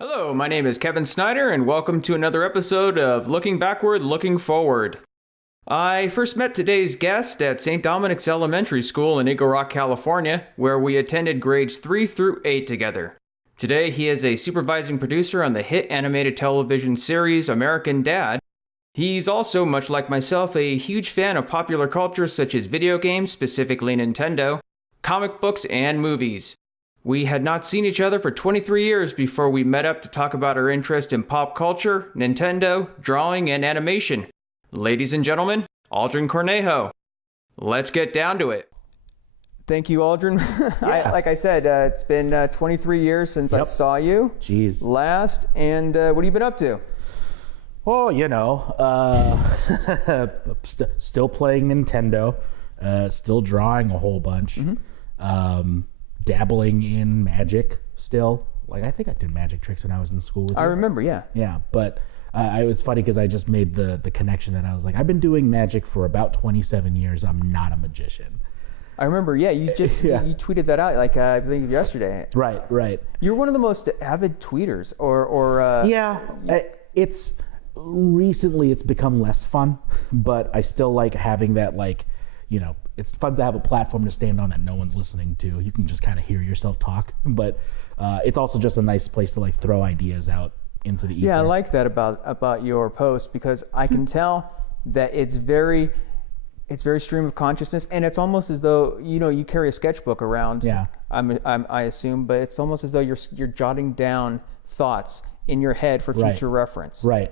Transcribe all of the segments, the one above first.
Hello, my name is Kevin Snyder, and welcome to another episode of Looking Backward, Looking Forward. I first met today's guest at St. Dominic's Elementary School in Eagle Rock, California, where we attended grades 3 through 8 together. Today, he is a supervising producer on the hit animated television series American Dad. He's also, much like myself, a huge fan of popular culture such as video games, specifically Nintendo, comic books, and movies. We had not seen each other for 23 years before we met up to talk about our interest in pop culture, Nintendo, drawing, and animation. Ladies and gentlemen, Aldrin Cornejo. Let's get down to it. Thank you, Aldrin. Yeah. Like I said, it's been 23 years since I saw you last, and what have you been up to? Well, still playing Nintendo, still drawing a whole bunch. Dabbling in magic still. Like, I think I did magic tricks when I was in school with you. I remember, yeah. Yeah, but it was funny because I just made the connection that I was like, I've been doing magic for about 27 years. I'm not a magician. I remember, yeah, you just you tweeted that out, like, I believe yesterday. Right. You're one of the most avid tweeters, it's recently it's become less fun, but I still like having that, like, it's fun to have a platform to stand on that no one's listening to. You can just kind of hear yourself talk, but it's also just a nice place to, like, throw ideas out into the ether. Yeah, I like that about your post, because I can tell that it's very stream of consciousness, and it's almost as though you carry a sketchbook around. Yeah. I assume, but it's almost as though you're jotting down thoughts in your head for future reference. Right.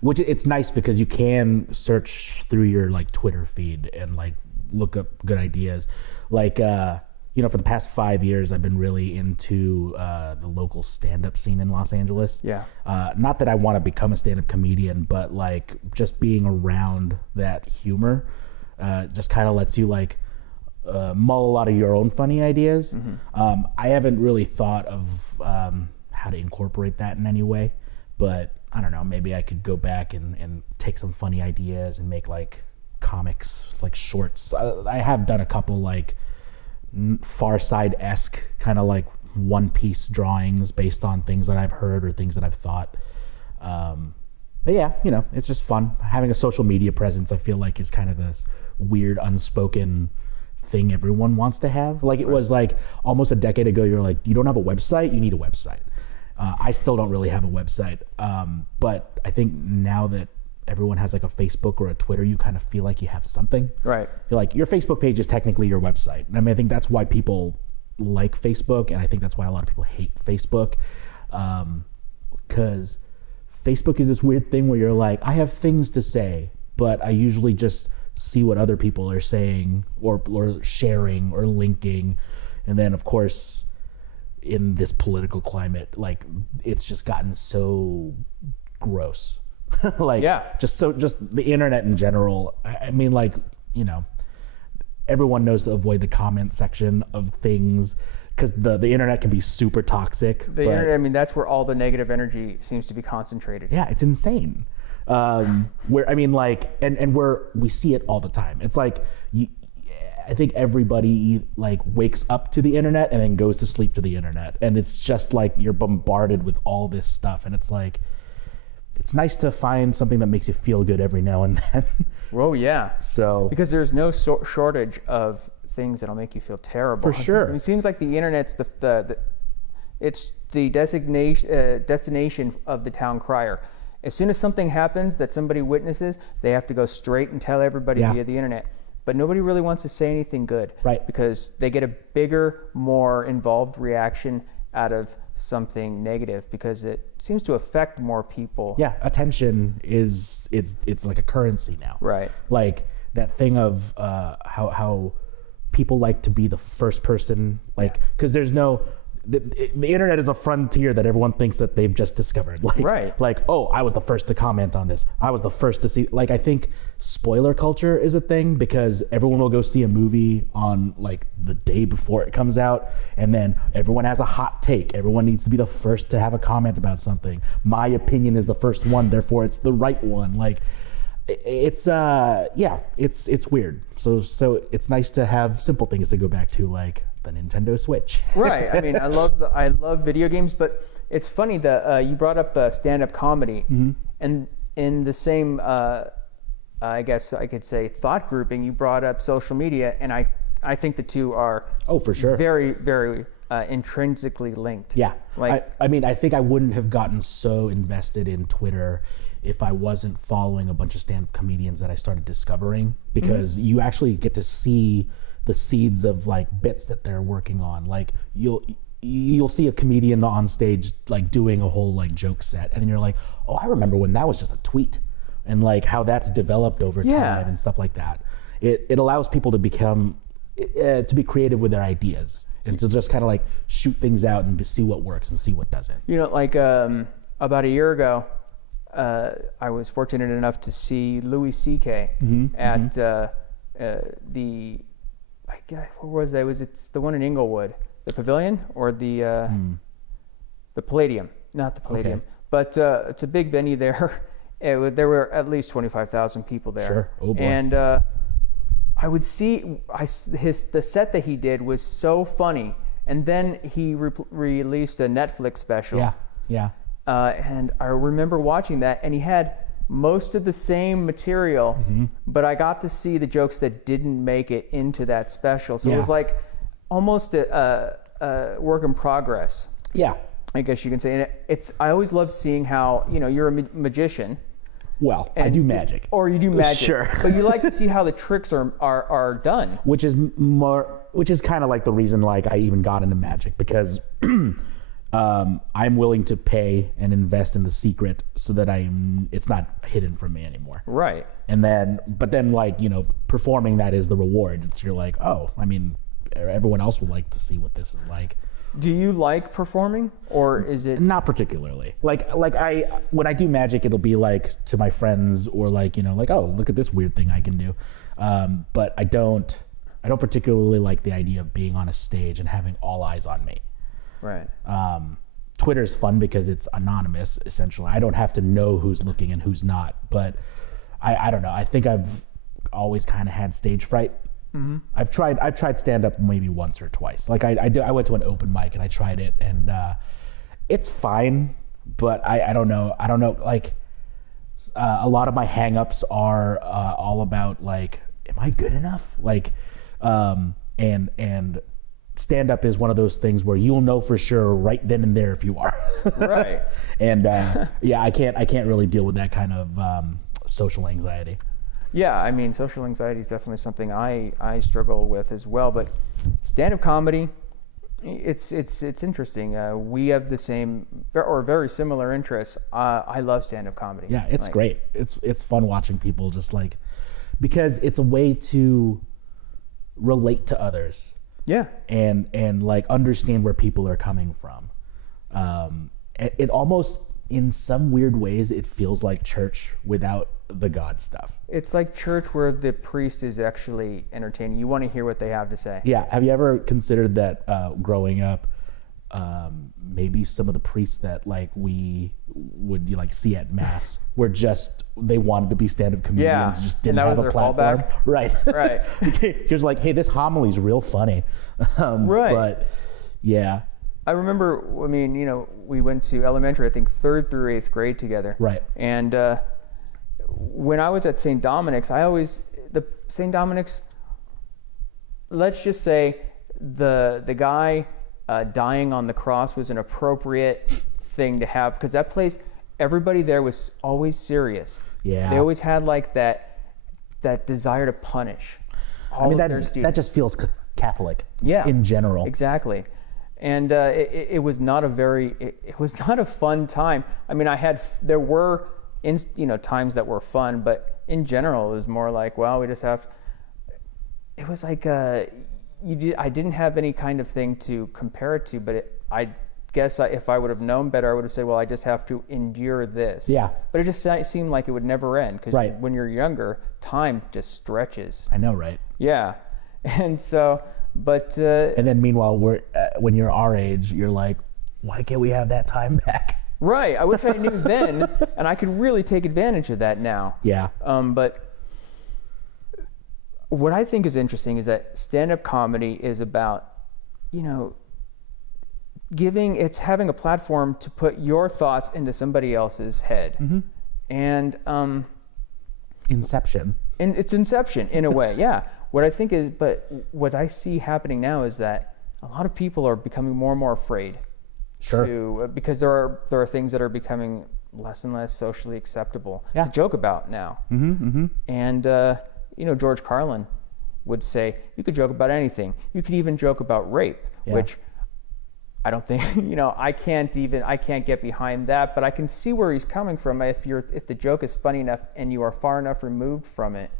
Which, it's nice because you can search through your, like, Twitter feed and, like, look up good ideas. Like, for the past 5 years, I've been really into the local stand-up scene in Los Angeles. Yeah. Not that I want to become a stand-up comedian, but, like, just being around that humor just kind of lets you, like, mull a lot of your own funny ideas. Mm-hmm. I haven't really thought of how to incorporate that in any way, but I don't know, maybe I could go back and take some funny ideas and make, like, comics, like, shorts. I have done a couple, like, Far Side-esque kind of, like, one-piece drawings based on things that I've heard or things that I've thought. But yeah, it's just fun. Having a social media presence, I feel like, is kind of this weird, unspoken thing everyone wants to have. Like, it was, like, almost a decade ago, you're like, you don't have a website? You need a website. I still don't really have a website, but I think now that everyone has, like, a Facebook or a Twitter, you kind of feel like you have something. Right. You're like, your Facebook page is technically your website. And I mean, I think that's why people like Facebook, and I think that's why a lot of people hate Facebook, because Facebook is this weird thing where you're like, I have things to say, but I usually just see what other people are saying or sharing or linking, and then, of course, in this political climate, like, it's just gotten so gross. Like, just the internet in general. I mean, like, everyone knows to avoid the comment section of things because the internet can be super toxic. The internet, I mean, that's where all the negative energy seems to be concentrated. Yeah, it's insane. Where, I mean, like, and where we see it all the time. It's like, I think everybody, like, wakes up to the internet and then goes to sleep to the internet. And it's just like you're bombarded with all this stuff. And it's like, it's nice to find something that makes you feel good every now and then. Oh, yeah. So, because there's no shortage of things that'll make you feel terrible. For sure. I mean, it seems like the internet's it's the destination of the town crier. As soon as something happens that somebody witnesses, they have to go straight and tell everybody via the internet. But nobody really wants to say anything good. Right. Because they get a bigger, more involved reaction out of something negative because it seems to affect more people. Yeah, attention it's like a currency now. Right. Like that thing of how people like to be the first person, like, because there's no the internet is a frontier that everyone thinks that they've just discovered. Like, like, oh, I was the first to comment on this. I was the first to see. Like, I think spoiler culture is a thing because everyone will go see a movie on, like, the day before it comes out, and then everyone has a hot take. Everyone needs to be the first to have a comment about something. My opinion is the first one, therefore it's the right one. Like, it's it's weird. So it's nice to have simple things to go back to, like the Nintendo Switch. Right. I mean, I love video games, but It's funny that you brought up stand-up comedy, and in the same, I guess I could say, thought grouping, you brought up social media, and I think the two are for sure, very, very intrinsically linked. Yeah, like I mean, I think I wouldn't have gotten so invested in Twitter if I wasn't following a bunch of stand-up comedians that I started discovering, because you actually get to see the seeds of like bits that they're working on. Like you'll see a comedian on stage like doing a whole like joke set, and then you're like, oh, I remember when that was just a tweet, and like how that's developed over time and stuff like that. It allows people to become to be creative with their ideas and to just kind of like shoot things out and see what works and see what doesn't. You know, like about a year ago, I was fortunate enough to see Louis C.K. at the, where was that? It's the one in Inglewood, the Pavilion or the Palladium? Not the Palladium, but it's a big venue there. There were at least 25,000 people there. Sure. Oh boy. And I would see the set that he did was so funny, and then he released a Netflix special. Yeah. And I remember watching that, and he had most of the same material, but I got to see the jokes that didn't make it into that special. So it was like almost a work in progress. Yeah, I guess you can say. And I always love seeing how, you know, you're a magician. Well, I do magic. Or you do magic. Sure. But you like to see how the tricks are done. Which is kind of like the reason like I even got into magic, because I'm willing to pay and invest in the secret so that it's not hidden from me anymore. Right. But then like, you know, performing that is the reward. You're like, oh, I mean, everyone else will like to see what this is like. Do you like performing, or is it? Not particularly. Like when I do magic, it'll be like to my friends, or like, you know, like, oh, look at this weird thing I can do. But I don't particularly like the idea of being on a stage and having all eyes on me. Right. Twitter's fun because it's anonymous, essentially. I don't have to know who's looking and who's not. But I don't know. I think I've always kind of had stage fright. I've tried stand up maybe once or twice. Like I went to an open mic and I tried it, and it's fine, but I don't know. Like a lot of my hang-ups are all about like, am I good enough? Like, and stand up is one of those things where you'll know for sure right then and there if you are. Right. And yeah, I can't really deal with that kind of social anxiety. Yeah, I mean, social anxiety is definitely something I struggle with as well. But stand-up comedy, it's interesting. We have the same or very similar interests. I love stand-up comedy. Yeah, it's great. It's fun watching people just like, because it's a way to relate to others. Yeah. And like understand where people are coming from. It almost, in some weird ways, it feels like church without the God stuff. It's like church where the priest is actually entertaining. You want to hear what they have to say. Yeah. Have you ever considered that growing up, maybe some of the priests that like we would see at mass were just, they wanted to be stand-up comedians, just didn't have a platform. Fallback. Right. Right. Here's like, hey, this homily's real funny. Right. But yeah. I remember, I mean, you know, we went to elementary, I think 3rd through 8th grade together. Right. And when I was at St. Dominic's, St. Dominic's, let's just say the guy dying on the cross was an appropriate thing to have, because that place, everybody there was always serious. Yeah. They always had like that desire to punish all of their students. That just feels Catholic. Yeah. In general. Exactly. And it was not a fun time. I mean, there were times that were fun, but in general, it was more like, well, we just have. It was like I didn't have any kind of thing to compare it to, but I guess if I would have known better, I would have said, well, I just have to endure this. Yeah. But it just seemed like it would never end, because when you're younger, time just stretches. I know, right? Yeah, and so. But and then meanwhile, when you're our age, you're like, why can't we have that time back? Right. I wish I knew then, and I could really take advantage of that now. Yeah. But what I think is interesting is that stand-up comedy is about, it's having a platform to put your thoughts into somebody else's head. And Inception. and it's inception in a way. Yeah. But what I see happening now is that a lot of people are becoming more and more afraid. Sure. Because there are things that are becoming less and less socially acceptable to joke about now. And George Carlin would say you could joke about anything. You could even joke about rape, which I don't think I can't get behind that, but I can see where he's coming from. If the joke is funny enough and you are far enough removed from it,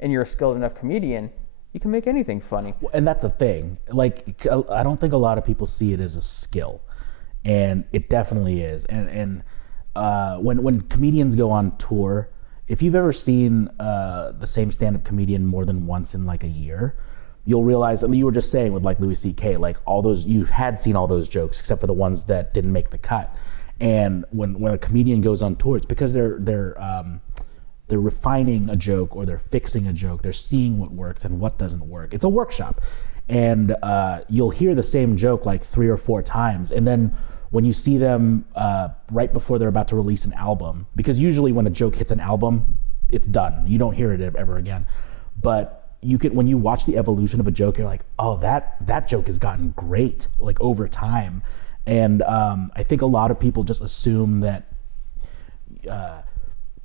and you're a skilled enough comedian, you can make anything funny. And that's the thing. Like, I don't think a lot of people see it as a skill, and it definitely is. And when comedians go on tour, if you've ever seen the same stand-up comedian more than once in like a year, you'll realize, and you were just saying with like Louis C.K., like all those, you had seen all those jokes except for the ones that didn't make the cut. And when a comedian goes on tour, it's because they're refining a joke, or they're fixing a joke. They're seeing what works and what doesn't work. It's a workshop. And you'll hear the same joke like 3 or 4 times. And then when you see them right before they're about to release an album, because usually when a joke hits an album, it's done. You don't hear it ever again. But when you watch the evolution of a joke, you're like, oh, that joke has gotten great, like over time. And I think a lot of people just assume that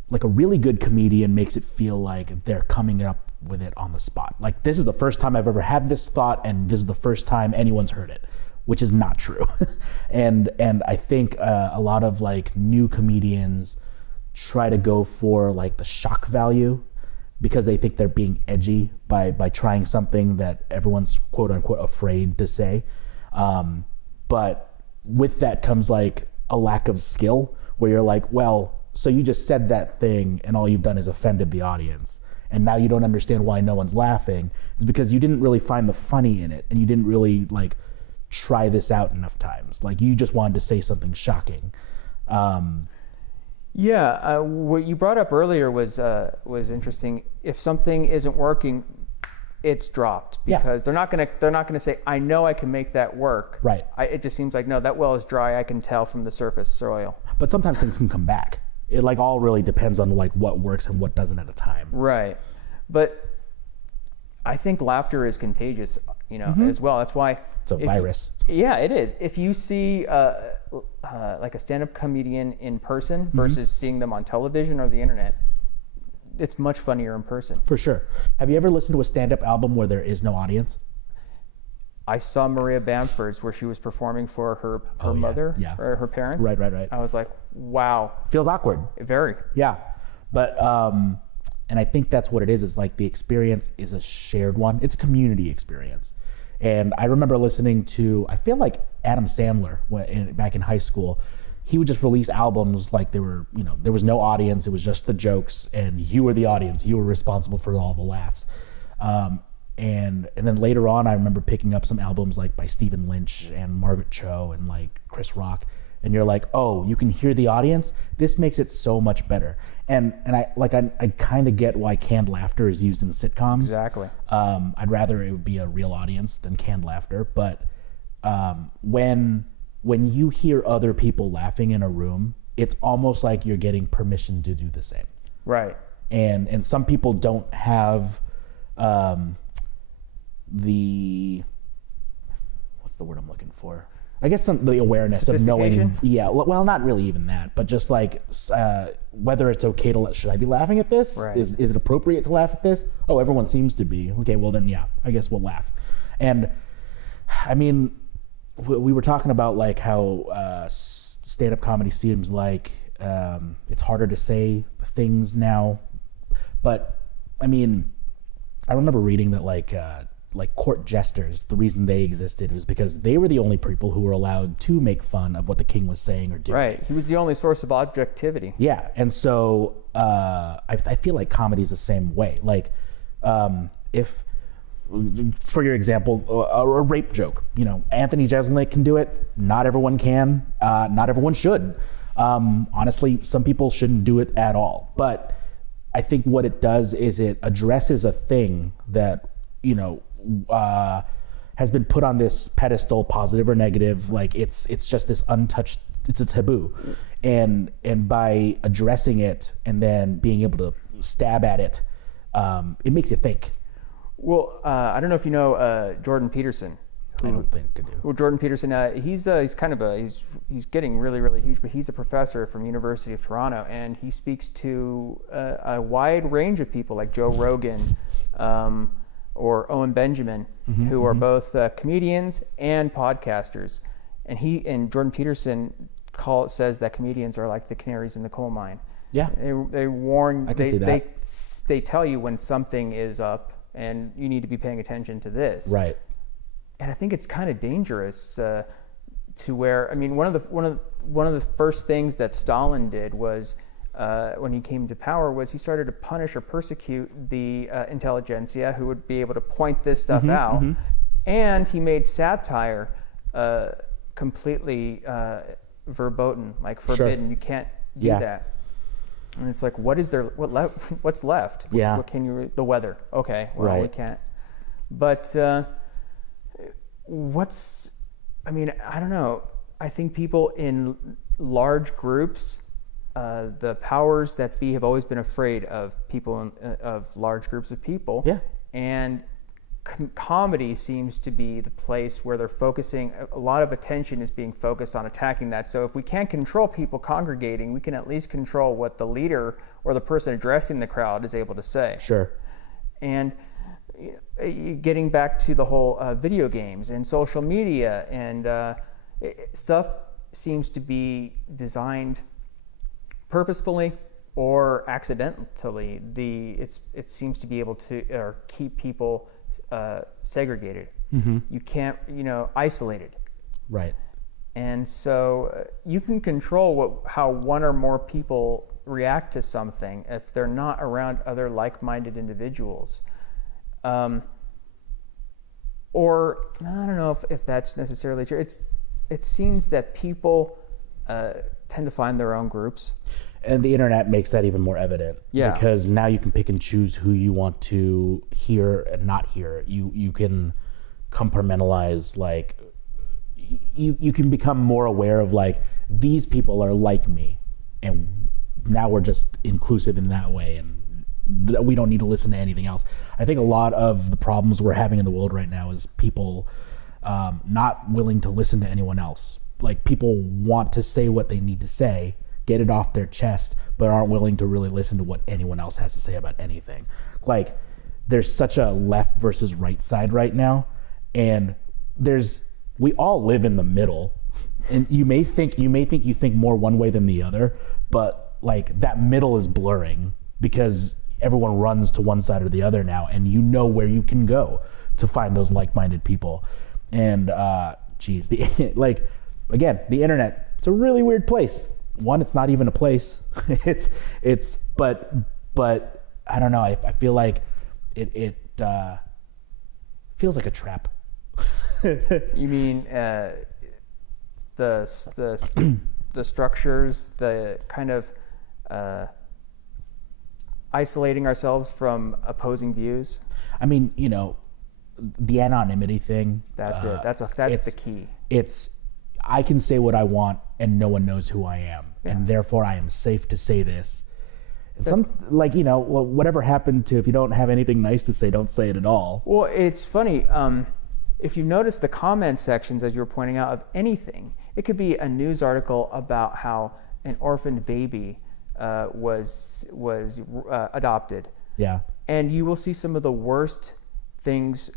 like a really good comedian makes it feel like they're coming up with it on the spot. Like, this is the first time I've ever had this thought, and this is the first time anyone's heard it, which is not true. and I think a lot of like new comedians try to go for like the shock value, because they think they're being edgy by trying something that everyone's quote unquote afraid to say. But with that comes like a lack of skill, where you're like, well, so you just said that thing and all you've done is offended the audience, and now you don't understand why no one's laughing. It's because you didn't really find the funny in it, and you didn't really like try this out enough times. Like, you just wanted to say something shocking. What you brought up earlier was interesting. If something isn't working, it's dropped, because they're not gonna say, I know I can make that work. Right. It just seems like, no, that well is dry. I can tell from the surface soil. But sometimes things can come back. It like all really depends on like what works and what doesn't at a time. Right. But I think laughter is contagious, as well. That's why it's a virus. It is. If you see like a stand-up comedian in person versus seeing them on television or the internet, it's much funnier in person. For sure. Have you ever listened to a stand-up album where there is no audience? I saw Maria Bamford's, where she was performing for her mother or her parents. Right. I was like, wow. Feels awkward. Very. Yeah. But, and I think that's what it is like the experience is a shared one. It's a community experience. And I remember listening to, I feel like Adam Sandler back in high school, he would just release albums like they were, there was no audience. It was just the jokes, and you were the audience. You were responsible for all the laughs. And then later on, I remember picking up some albums like by Stephen Lynch and Margaret Cho and like Chris Rock, and you're like, oh, you can hear the audience. This makes it so much better. And I kind of get why canned laughter is used in sitcoms. Exactly. I'd rather it would be a real audience than canned laughter. But when you hear other people laughing in a room, it's almost like you're getting permission to do the same. Right. And some people don't have what's the word I'm looking for? I guess the awareness of knowing. Yeah, well, not really even that, but just like whether it's okay to should I be laughing at this? Right. Is it appropriate to laugh at this? Oh, everyone seems to be. Okay, well then, yeah, I guess we'll laugh. And I mean, we were talking about like how stand-up comedy seems like it's harder to say things now, but I mean, I remember reading that like court jesters, the reason they existed was because they were the only people who were allowed to make fun of what the king was saying or doing. Right. He was the only source of objectivity. Yeah. And so I feel like comedy's the same way. Like if, for your example, a rape joke, Anthony Jeselnik can do it. Not everyone can. Not everyone should. Honestly, some people shouldn't do it at all. But I think what it does is it addresses a thing that, has been put on this pedestal, positive or negative. Like it's just this untouched. It's a taboo, and by addressing it and then being able to stab at it, it makes you think. Well, I don't know if you know Jordan Peterson. I don't think I do. Well, Jordan Peterson, he's getting really, really huge, but he's a professor from University of Toronto, and he speaks to a wide range of people like Joe Rogan or Owen Benjamin, who are both comedians and podcasters. And Jordan Peterson says that comedians are like the canaries in the coal mine. Yeah. They warn, I can see that. they tell you when something is up and you need to be paying attention to this. Right. And I think it's kind of dangerous to where, I mean, one of the first things that Stalin did was when he came to power was he started to punish or persecute the intelligentsia who would be able to point this stuff out. And he made satire completely verboten, like forbidden. Sure. You can't do that. And it's like, what's left? Yeah. What can you? The weather. Okay. Well, right. We can't. But I mean, I don't know. I think people in large groups, the powers that be have always been afraid of people of large groups of people. Yeah. And comedy seems to be the place where they're focusing, a lot of attention is being focused on attacking that. So if we can't control people congregating, we can at least control what the leader or the person addressing the crowd is able to say. Sure. And getting back to the whole video games and social media and stuff seems to be designed purposefully or accidentally. It seems to be able to keep people segregated. You can't, isolated. Right. And so you can control how one or more people react to something if they're not around other like-minded individuals. Or I don't know if that's necessarily true. It seems that people tend to find their own groups. And the internet makes that even more evident. Yeah. Because now you can pick and choose who you want to hear and not hear. You can compartmentalize, like, you can become more aware of, like, these people are like me. And now we're just inclusive in that way. And we don't need to listen to anything else. I think a lot of the problems we're having in the world right now is people not willing to listen to anyone else. Like, people want to say what they need to say, get it off their chest, but aren't willing to really listen to what anyone else has to say about anything. Like, there's such a left versus right side right now, and we all live in the middle. And you may think you think more one way than the other, but like that middle is blurring because everyone runs to one side or the other now, and you know where you can go to find those like-minded people. And again, the internet, it's a really weird place. One, it's not even a place. but I don't know. I feel like it feels like a trap. You mean the structures, the kind of isolating ourselves from opposing views? I mean, the anonymity thing. That's it. That's the key. I can say what I want and no one knows who I am. Yeah. And therefore I am safe to say this. And whatever happened to, if you don't have anything nice to say, don't say it at all. Well, it's funny. If you notice the comment sections, as you were pointing out, of anything, it could be a news article about how an orphaned baby was adopted. Yeah. And you will see some of the worst things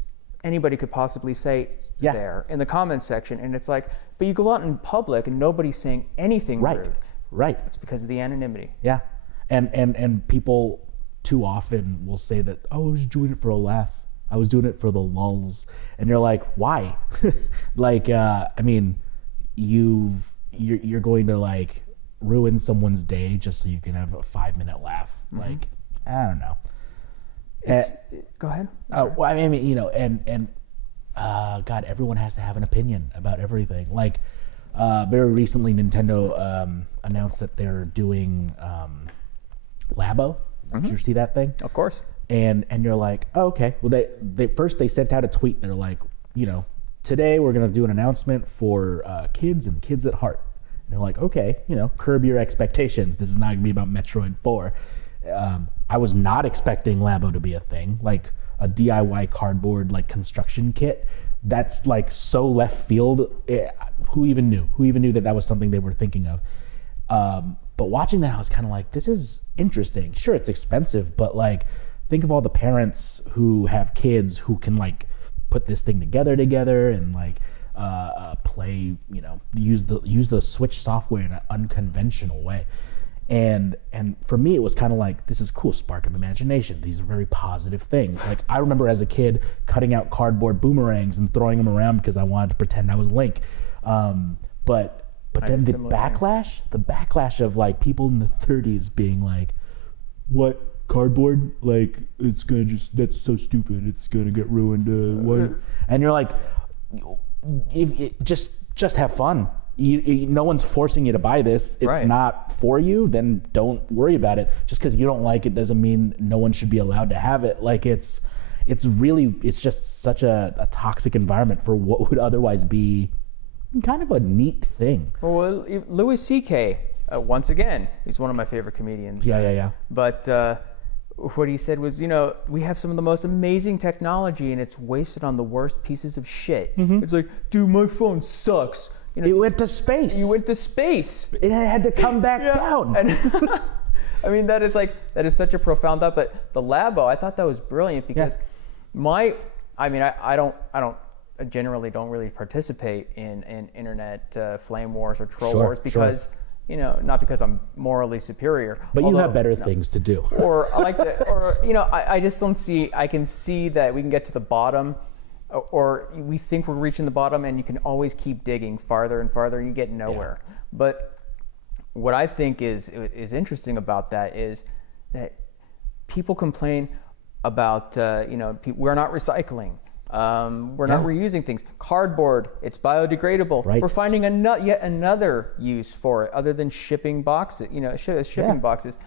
anybody could possibly say there in the comments section. And it's like, but you go out in public and nobody's saying anything rude. Right. It's because of the anonymity. Yeah. And people too often will say that, I was doing it for a laugh. I was doing it for the lulz. And you're like, why? I mean, you're going to like ruin someone's day just so you can have a 5-minute laugh. Mm-hmm. Like, I don't know. Go ahead. Well, I mean, God, everyone has to have an opinion about everything. Like, very recently, Nintendo announced that they're doing Labo. Did you see that thing? Of course. And you're like, oh, okay. Well, they first sent out a tweet. They're like, today we're going to do an announcement for kids and kids at heart. And they're like, okay, curb your expectations. This is not going to be about Metroid 4. I was not expecting Labo to be a thing, like a DIY cardboard like construction kit. That's like so left field. Who even knew that was something they were thinking of? But watching that, I was kind of like, this is interesting. Sure, it's expensive, but like, think of all the parents who have kids who can like put this thing together and like play, use the Switch software in an unconventional way. And for me, it was kind of like, this is cool, spark of imagination. These are very positive things. Like, I remember as a kid cutting out cardboard boomerangs and throwing them around because I wanted to pretend I was Link. But then the backlash of like people in the 30s being like, what, cardboard? Like, it's gonna that's so stupid. It's gonna get ruined. What? And you're like, just have fun. No one's forcing you to buy this. It's not for you, then don't worry about it. Just because you don't like it doesn't mean no one should be allowed to have it. Like, it's just such a toxic environment for what would otherwise be kind of a neat thing. Well, Louis C.K., once again, he's one of my favorite comedians. Yeah. But what he said was, we have some of the most amazing technology and it's wasted on the worst pieces of shit. Mm-hmm. It's like, dude, my phone sucks. It went to space. You went to space. It had to come back down. And I mean, that is such a profound thought. But the Labo, I thought that was brilliant because I generally don't really participate in internet flame wars or troll wars because, not because I'm morally superior. But you have better things to do. Or I like that, or, I just don't see, I can see that we can get to the bottom, or we think we're reaching the bottom and you can always keep digging farther and farther and you get nowhere. Yeah. But what I think is interesting about that is that people complain about, we're not recycling. We're not reusing things. Cardboard, it's biodegradable. Right. We're finding yet another use for it other than shipping boxes, shipping boxes.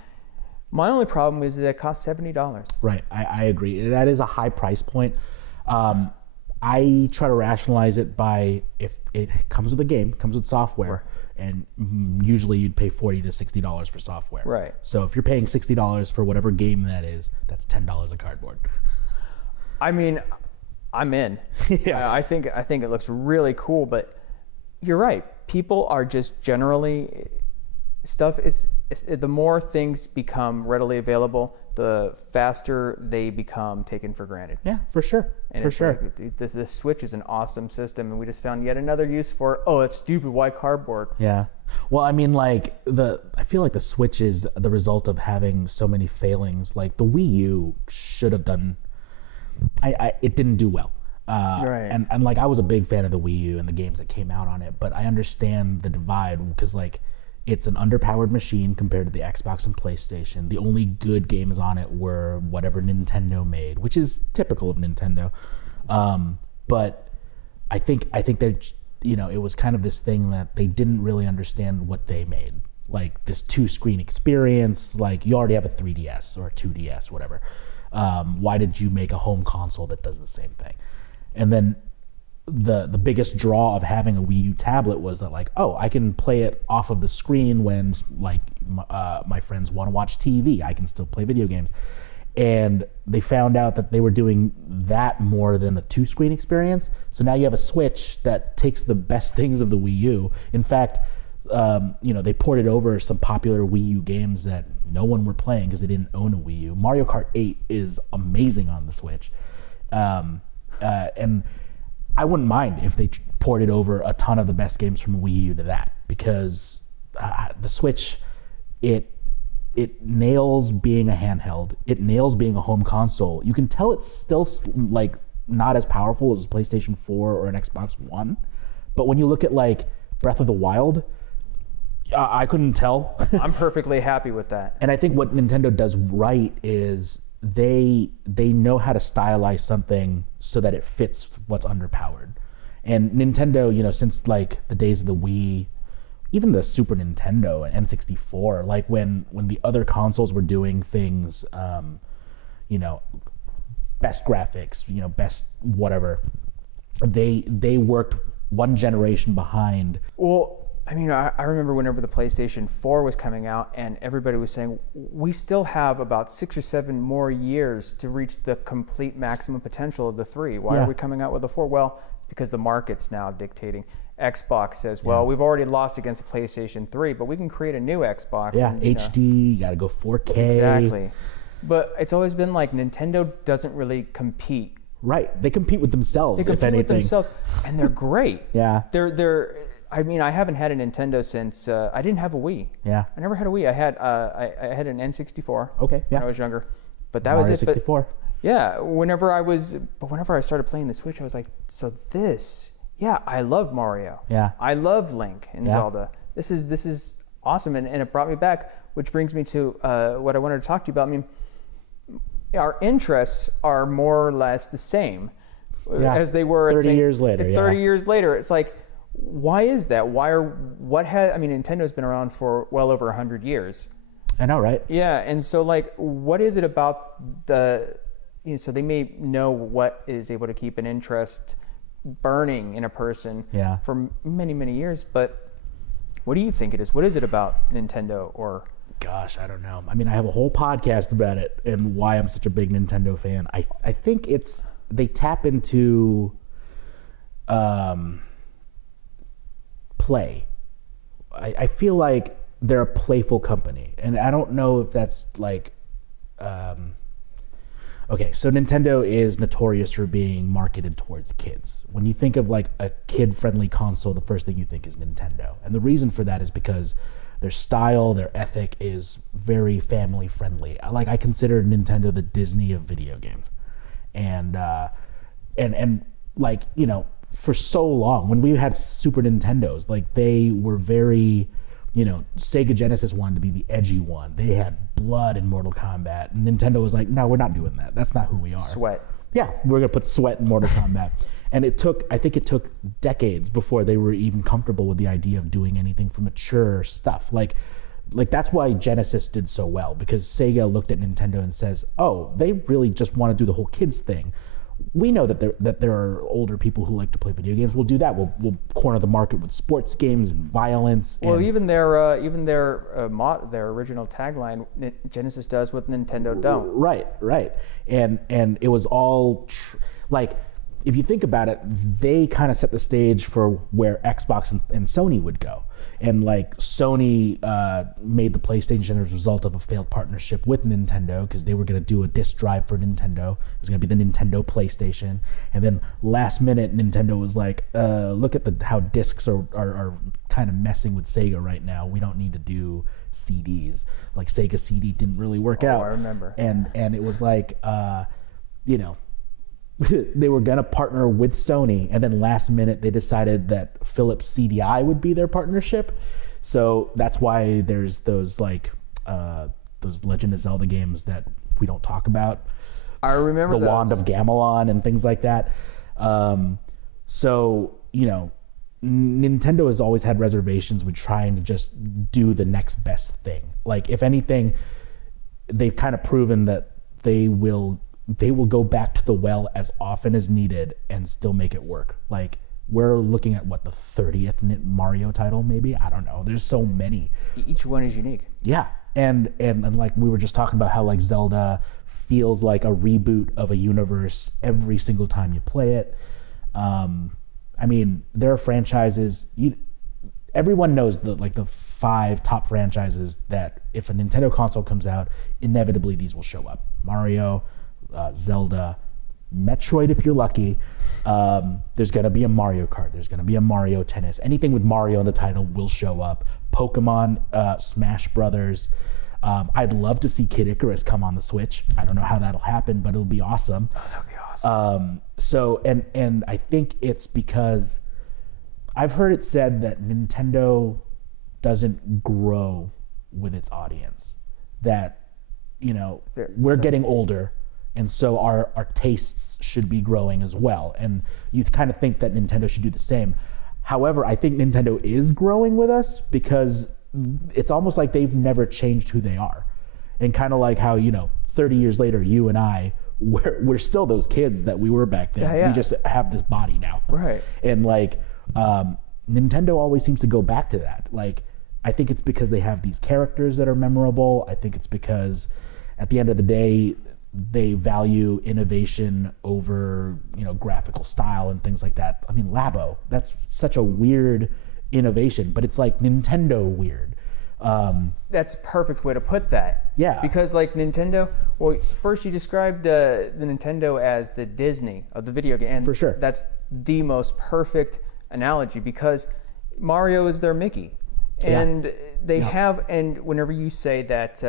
My only problem is that it costs $70. Right, I agree. That is a high price point. I try to rationalize it by if it comes with a game, comes with software, and usually you'd pay $40 to $60 for software. Right. So if you're paying $60 for whatever game that is, that's $10 of cardboard. I mean, I'm in. Yeah. I think it looks really cool, but you're right. People are just generally the more things become readily available, the faster they become taken for granted. Yeah, for sure. And like, the Switch is an awesome system, and we just found yet another use for it. Oh, it's stupid. Why cardboard? Yeah. Well, I mean, like I feel like the Switch is the result of having so many failings. Like the Wii U should have done. It didn't do well. Right. And like I was a big fan of the Wii U and the games that came out on it, but I understand the divide because like it's an underpowered machine compared to the Xbox and PlayStation. The only good games on it were whatever Nintendo made, which is typical of Nintendo. But I think that it was kind of this thing that they didn't really understand what they made. Like this 2-screen experience, like you already have a 3DS or a 2DS, whatever. Why did you make a home console that does the same thing? And then the biggest draw of having a Wii U tablet was that like, oh, I can play it off of the screen when like my friends want to watch TV. I can still play video games. And they found out that they were doing that more than the 2-screen experience. So now you have a Switch that takes the best things of the Wii U. In fact, they ported over some popular Wii U games that no one were playing because they didn't own a Wii U. Mario Kart 8 is amazing on the Switch. And I wouldn't mind if they ported over a ton of the best games from Wii U to that, because the Switch, it nails being a handheld. It nails being a home console. You can tell it's still like not as powerful as a PlayStation 4 or an Xbox One, but when you look at like Breath of the Wild, I couldn't tell. I'm perfectly happy with that. And I think what Nintendo does right is they know how to stylize something so that it fits what's underpowered. And Nintendo, since like the days of the Wii, even the Super Nintendo and N64, like when the other consoles were doing things, best graphics, best whatever, they worked one generation behind. Well, I mean, I remember whenever the PlayStation 4 was coming out and everybody was saying, we still have about 6 or 7 more years to reach the complete maximum potential of the 3. Why are we coming out with the 4? Well, it's because the market's now dictating. Xbox says, well, we've already lost against the PlayStation 3, but we can create a new Xbox. Yeah, and, HD, you got to go 4K. Exactly. But it's always been like Nintendo doesn't really compete. Right. They compete with themselves, They compete with themselves, and they're great. Yeah. I mean, I haven't had a Nintendo since I didn't have a Wii. Yeah. I never had a Wii. I had an N64. Okay. Yeah. When I was younger, but that Mario was it. 64. But yeah, whenever I started playing the Switch, I was like, so this, I love Mario. Yeah. I love Link and Zelda. This is awesome, and it brought me back, which brings me to what I wanted to talk to you about. I mean, our interests are more or less the same as they were 30 years later. 30 years later, it's like, why is that? Nintendo's been around for well over 100 years. I know, right? Yeah, and so like, what is it about so they may know what is able to keep an interest burning in a person for many, many years, but what do you think it is? What is it about Nintendo or... Gosh, I don't know. I mean, I have a whole podcast about it and why I'm such a big Nintendo fan. I think they tap into play. I feel like they're a playful company, and I don't know if that's like okay, so Nintendo is notorious for being marketed towards kids. When you think of like a kid-friendly console, the first thing you think is Nintendo, and the reason for that is because their style, their ethic is very family friendly. Like, I consider Nintendo the Disney of video games, and like, you know, for so long when we had Super Nintendos, like, they were very, you know, Sega Genesis wanted to be the edgy one. They had blood in Mortal Kombat, and Nintendo was like, no, we're not doing that. That's not who we are. Sweat. Yeah, we're gonna put sweat in Mortal Kombat. And I think it took decades before they were even comfortable with the idea of doing anything for mature stuff. Like that's why Genesis did so well, because Sega looked at Nintendo and says, oh, they really just want to do the whole kids thing. We know that there are older people who like to play video games. We'll do that. We'll corner the market with sports games and violence. Well, even their original tagline, Genesis does what Nintendo don't. Right. And it was all like, if you think about it, they kind of set the stage for where Xbox and Sony would go. And like, Sony made the PlayStation as a result of a failed partnership with Nintendo, because they were going to do a disk drive for Nintendo. It was going to be the Nintendo PlayStation. And then last minute, Nintendo was like, look at how discs are kind of messing with Sega right now. We don't need to do CDs. Like, Sega CD didn't really work out. I remember. And it was like, you know, they were going to partner with Sony, and then last minute they decided that Philips CDI would be their partnership. So that's why there's those like those Legend of Zelda games that we don't talk about. I remember the Wand of Gamelon and things like that. So, you know, Nintendo has always had reservations with trying to just do the next best thing. Like, if anything, they've kind of proven that they will go back to the well as often as needed and still make it work. Like, we're looking at what, the 30th Mario title, maybe? I don't know. There's so many. Each one is unique. Yeah. And like, we were just talking about how like Zelda feels like a reboot of a universe every single time you play it. I mean, there are franchises, everyone knows the 5 top franchises that if a Nintendo console comes out, inevitably these will show up. Mario, Zelda, Metroid if you're lucky. There's going to be a Mario Kart. There's going to be a Mario Tennis. Anything with Mario in the title will show up. Pokemon, Smash Brothers. I'd love to see Kid Icarus come on the Switch. I don't know how that'll happen, but it'll be awesome. Oh, that would be awesome. So, and I think it's because I've heard it said that Nintendo doesn't grow with its audience. That, you know, we're getting older, and so our tastes should be growing as well. And you kind of think that Nintendo should do the same. However, I think Nintendo is growing with us because it's almost like they've never changed who they are. And kind of like how, you know, 30 years later, you and I we're still those kids that we were back then. Yeah. We just have this body now. Right. And like Nintendo always seems to go back to that. Like, I think it's because they have these characters that are memorable. I think it's because at the end of the day, they value innovation over, graphical style and things like that. I mean, Labo, that's such a weird innovation, but it's like Nintendo weird. That's a perfect way to put that. Yeah. Because like Nintendo, well, first you described the Nintendo as the Disney of the video game. And for sure. That's the most perfect analogy because Mario is their Mickey. And they have, and whenever you say that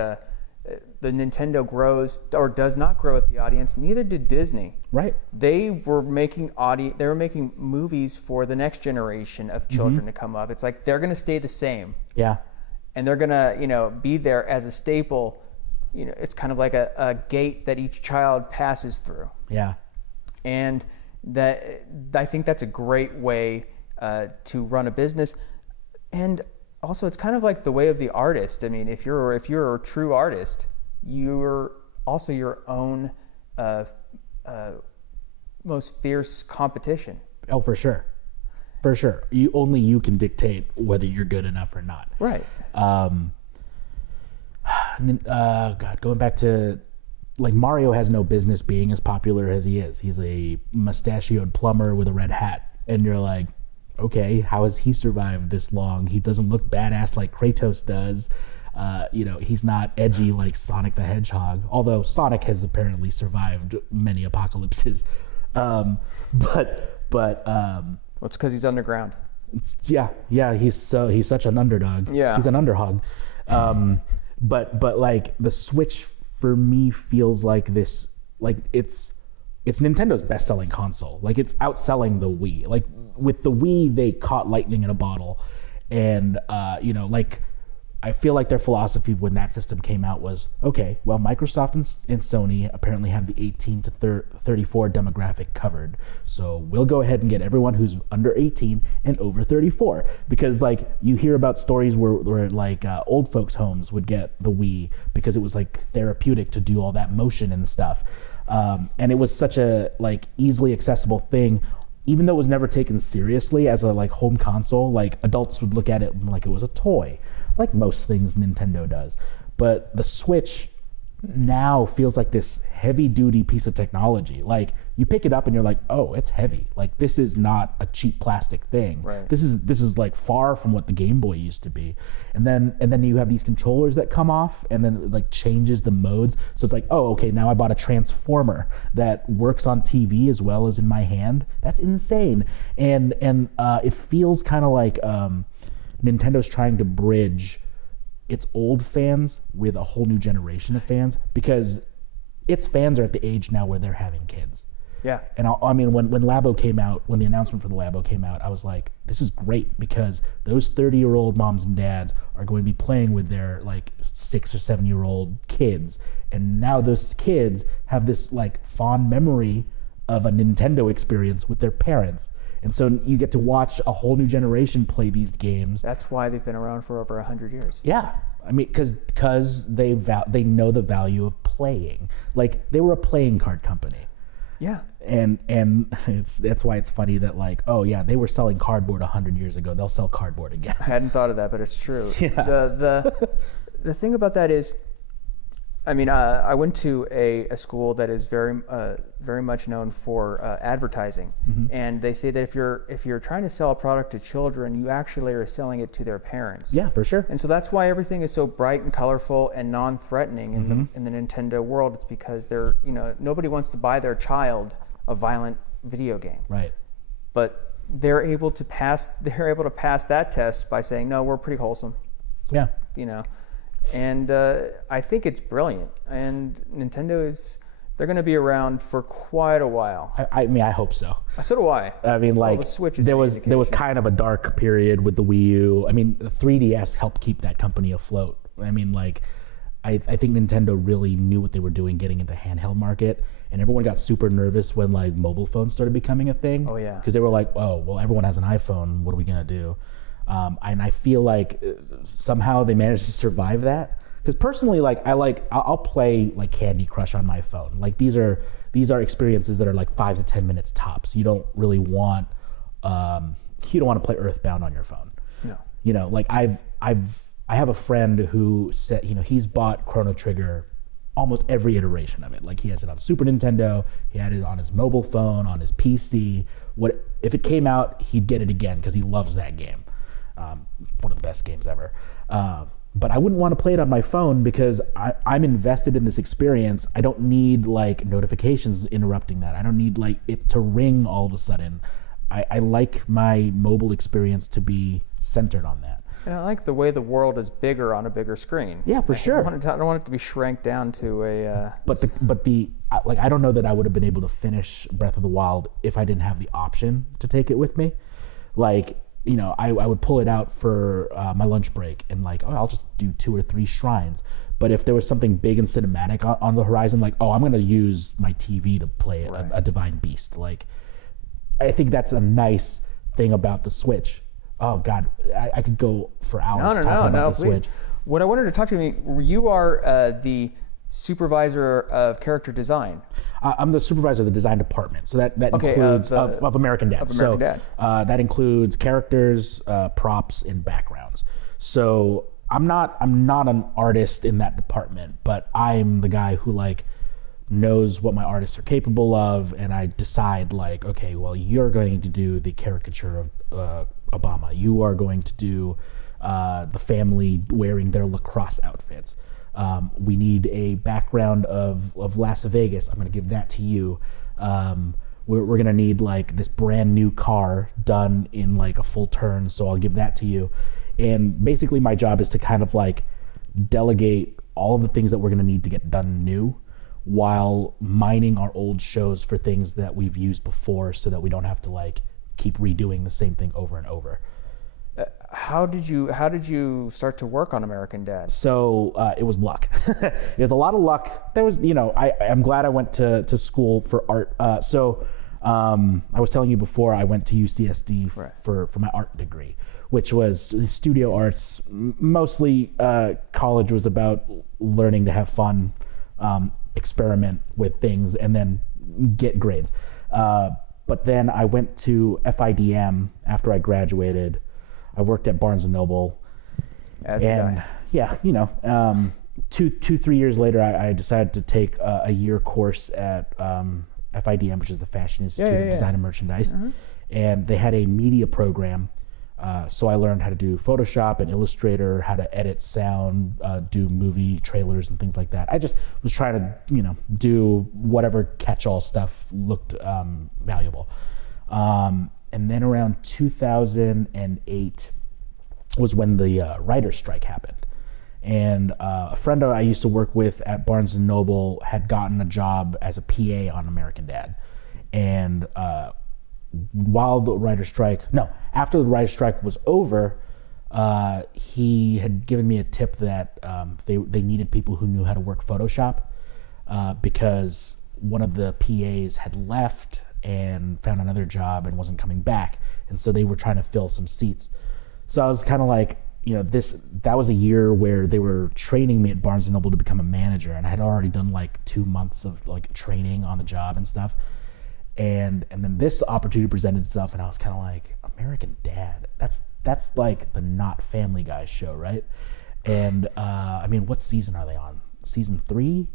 the Nintendo grows or does not grow with the audience, neither did Disney. Right. They were making movies for the next generation of children to come up. It's like they're going to stay the same. Yeah. And they're going to, be there as a staple. It's kind of like a gate that each child passes through. Yeah. And I think that's a great way to run a business. And also, it's kind of like the way of the artist. I mean, if you're a true artist, you're also your own most fierce competition. Oh, for sure. For sure. You can dictate whether you're good enough or not. Right. Going back to, like, Mario has no business being as popular as he is. He's a mustachioed plumber with a red hat. And you're like, okay, how has he survived this long? He doesn't look badass like Kratos does. He's not edgy like Sonic the Hedgehog, although Sonic has apparently survived many apocalypses. Well, it's because he's underground. He's such an underdog. Yeah, he's an underhog. But like the Switch for me feels like this, like it's Nintendo's best-selling console. Like, it's outselling the Wii. Like, with the Wii, they caught lightning in a bottle, and I feel like their philosophy when that system came out was, okay, well, Microsoft and Sony apparently have the 18 to 34 demographic covered, so we'll go ahead and get everyone who's under 18 and over 34, because like you hear about stories where like old folks' homes would get the Wii because it was like therapeutic to do all that motion and stuff. And it was such a like easily accessible thing, even though it was never taken seriously as a like home console. Like, adults would look at it like it was a toy, like most things Nintendo does. But the Switch now feels like this heavy duty piece of technology. Like, you pick it up and you're like, oh, it's heavy. Like, this is not a cheap plastic thing. Right. This is like far from what the Game Boy used to be. And then you have these controllers that come off, and then it like changes the modes. So it's like, oh, okay, now I bought a transformer that works on TV as well as in my hand. That's insane. And it feels kind of like Nintendo's trying to bridge its old fans with a whole new generation of fans, because its fans are at the age now where they're having kids. Yeah. And I mean, when Labo came out, when the announcement for the Labo came out, I was like, this is great, because those 30-year-old moms and dads are going to be playing with their like 6 or 7-year-old kids. And now those kids have this like fond memory of a Nintendo experience with their parents. And so you get to watch a whole new generation play these games. That's why they've been around for over 100 years. Yeah. I mean, because they know the value of playing. Like, they were a playing card company. Yeah. And that's why it's funny that, like, oh yeah, they were selling cardboard 100 years ago. They'll sell cardboard again. I hadn't thought of that, but it's true. Yeah. The thing about that is, I mean, I went to a school that is very much known for advertising, and they say that if you're trying to sell a product to children, you actually are selling it to their parents. Yeah, for sure. And so that's why everything is so bright and colorful and non-threatening in the Nintendo world. It's because nobody wants to buy their child a violent video game. Right. But they're able to pass that test by saying, no, we're pretty wholesome. Yeah. And I think it's brilliant. And Nintendo they're going to be around for quite a while. I mean, I hope so. So do I. I mean, like, the Switch is there was kind of a dark period with the Wii U. I mean, the 3DS helped keep that company afloat. I mean, like, I think Nintendo really knew what they were doing getting into handheld market, and everyone got super nervous when like mobile phones started becoming a thing. Oh yeah. Because they were like, oh, well, everyone has an iPhone. What are we gonna do? And I feel like somehow they managed to survive that. Because personally, like, I'll play like Candy Crush on my phone. Like, these are these are experiences that are like 5 to 10 minutes tops. You don't really want you don't want to play Earthbound on your phone. No. You know, like I have a friend who said, you know, he's bought Chrono Trigger almost every iteration of it. Like he has it on Super Nintendo, he had it on his mobile phone, on his PC. What if it came out, he'd get it again because he loves that game. One of the best games ever. But I wouldn't want to play it on my phone because I'm invested in this experience. I don't need like notifications interrupting that. I don't need like it to ring all of a sudden. I like my mobile experience to be centered on that. And I like the way the world is bigger on a bigger screen. Yeah, for sure. I don't want it to be shrank down to a. But I don't know that I would have been able to finish Breath of the Wild if I didn't have the option to take it with me. Like, you know, I would pull it out for my lunch break and like, oh, I'll just do 2 or 3 shrines. But if there was something big and cinematic on the horizon, like, oh, I'm going to use my TV to play a Divine Beast. Like, I think that's a nice thing about the Switch. Oh God, I could go for hours talking about the please. Switch. What I wanted to talk to you are the supervisor of character design. I'm the supervisor of the design department, so that includes of American Dad. That includes characters, props, and backgrounds. So I'm not an artist in that department, but I'm the guy who like knows what my artists are capable of, and I decide like, okay, well, you're going to do the caricature of Obama. You are going to do the family wearing their lacrosse outfits. We need a background of Las Vegas. I'm going to give that to you. We're going to need like this brand new car done in like a full turn, so I'll give that to you. And basically my job is to kind of like delegate all of the things that we're going to need to get done new, while mining our old shows for things that we've used before, so that we don't have to like keep redoing the same thing over and over. How did you start to work on American Dad? So it was luck. It was a lot of luck. There was, you know, I'm glad I went to school for art. I was telling you before, I went to UCSD for my art degree, which was studio arts. Mostly college was about learning to have fun, experiment with things, and then get grades. But then I went to FIDM after I graduated. I worked at Barnes & Noble. Yeah, you know, 2-3 years later, I decided to take a year course at FIDM, which is the Fashion Institute of Design and Merchandise. And they had a media program. So I learned how to do Photoshop and Illustrator, how to edit sound, do movie trailers and things like that. I just was trying to, you know, do whatever catch-all stuff looked valuable. And then around 2008 was when the writer's strike happened. And a friend I used to work with at Barnes & Noble had gotten a job as a PA on American Dad. And after the writer's strike was over, he had given me a tip that they needed people who knew how to work Photoshop, because one of the PAs had left and found another job and wasn't coming back, and so they were trying to fill some seats. So I was kind of like, you know, that was a year where they were training me at Barnes & Noble to become a manager, and I had already done like 2 months of like training on the job and stuff. And then this opportunity presented itself, and I was kind of like, American Dad, that's like the not Family Guy show, right? And I mean, what season are they on? Season 3?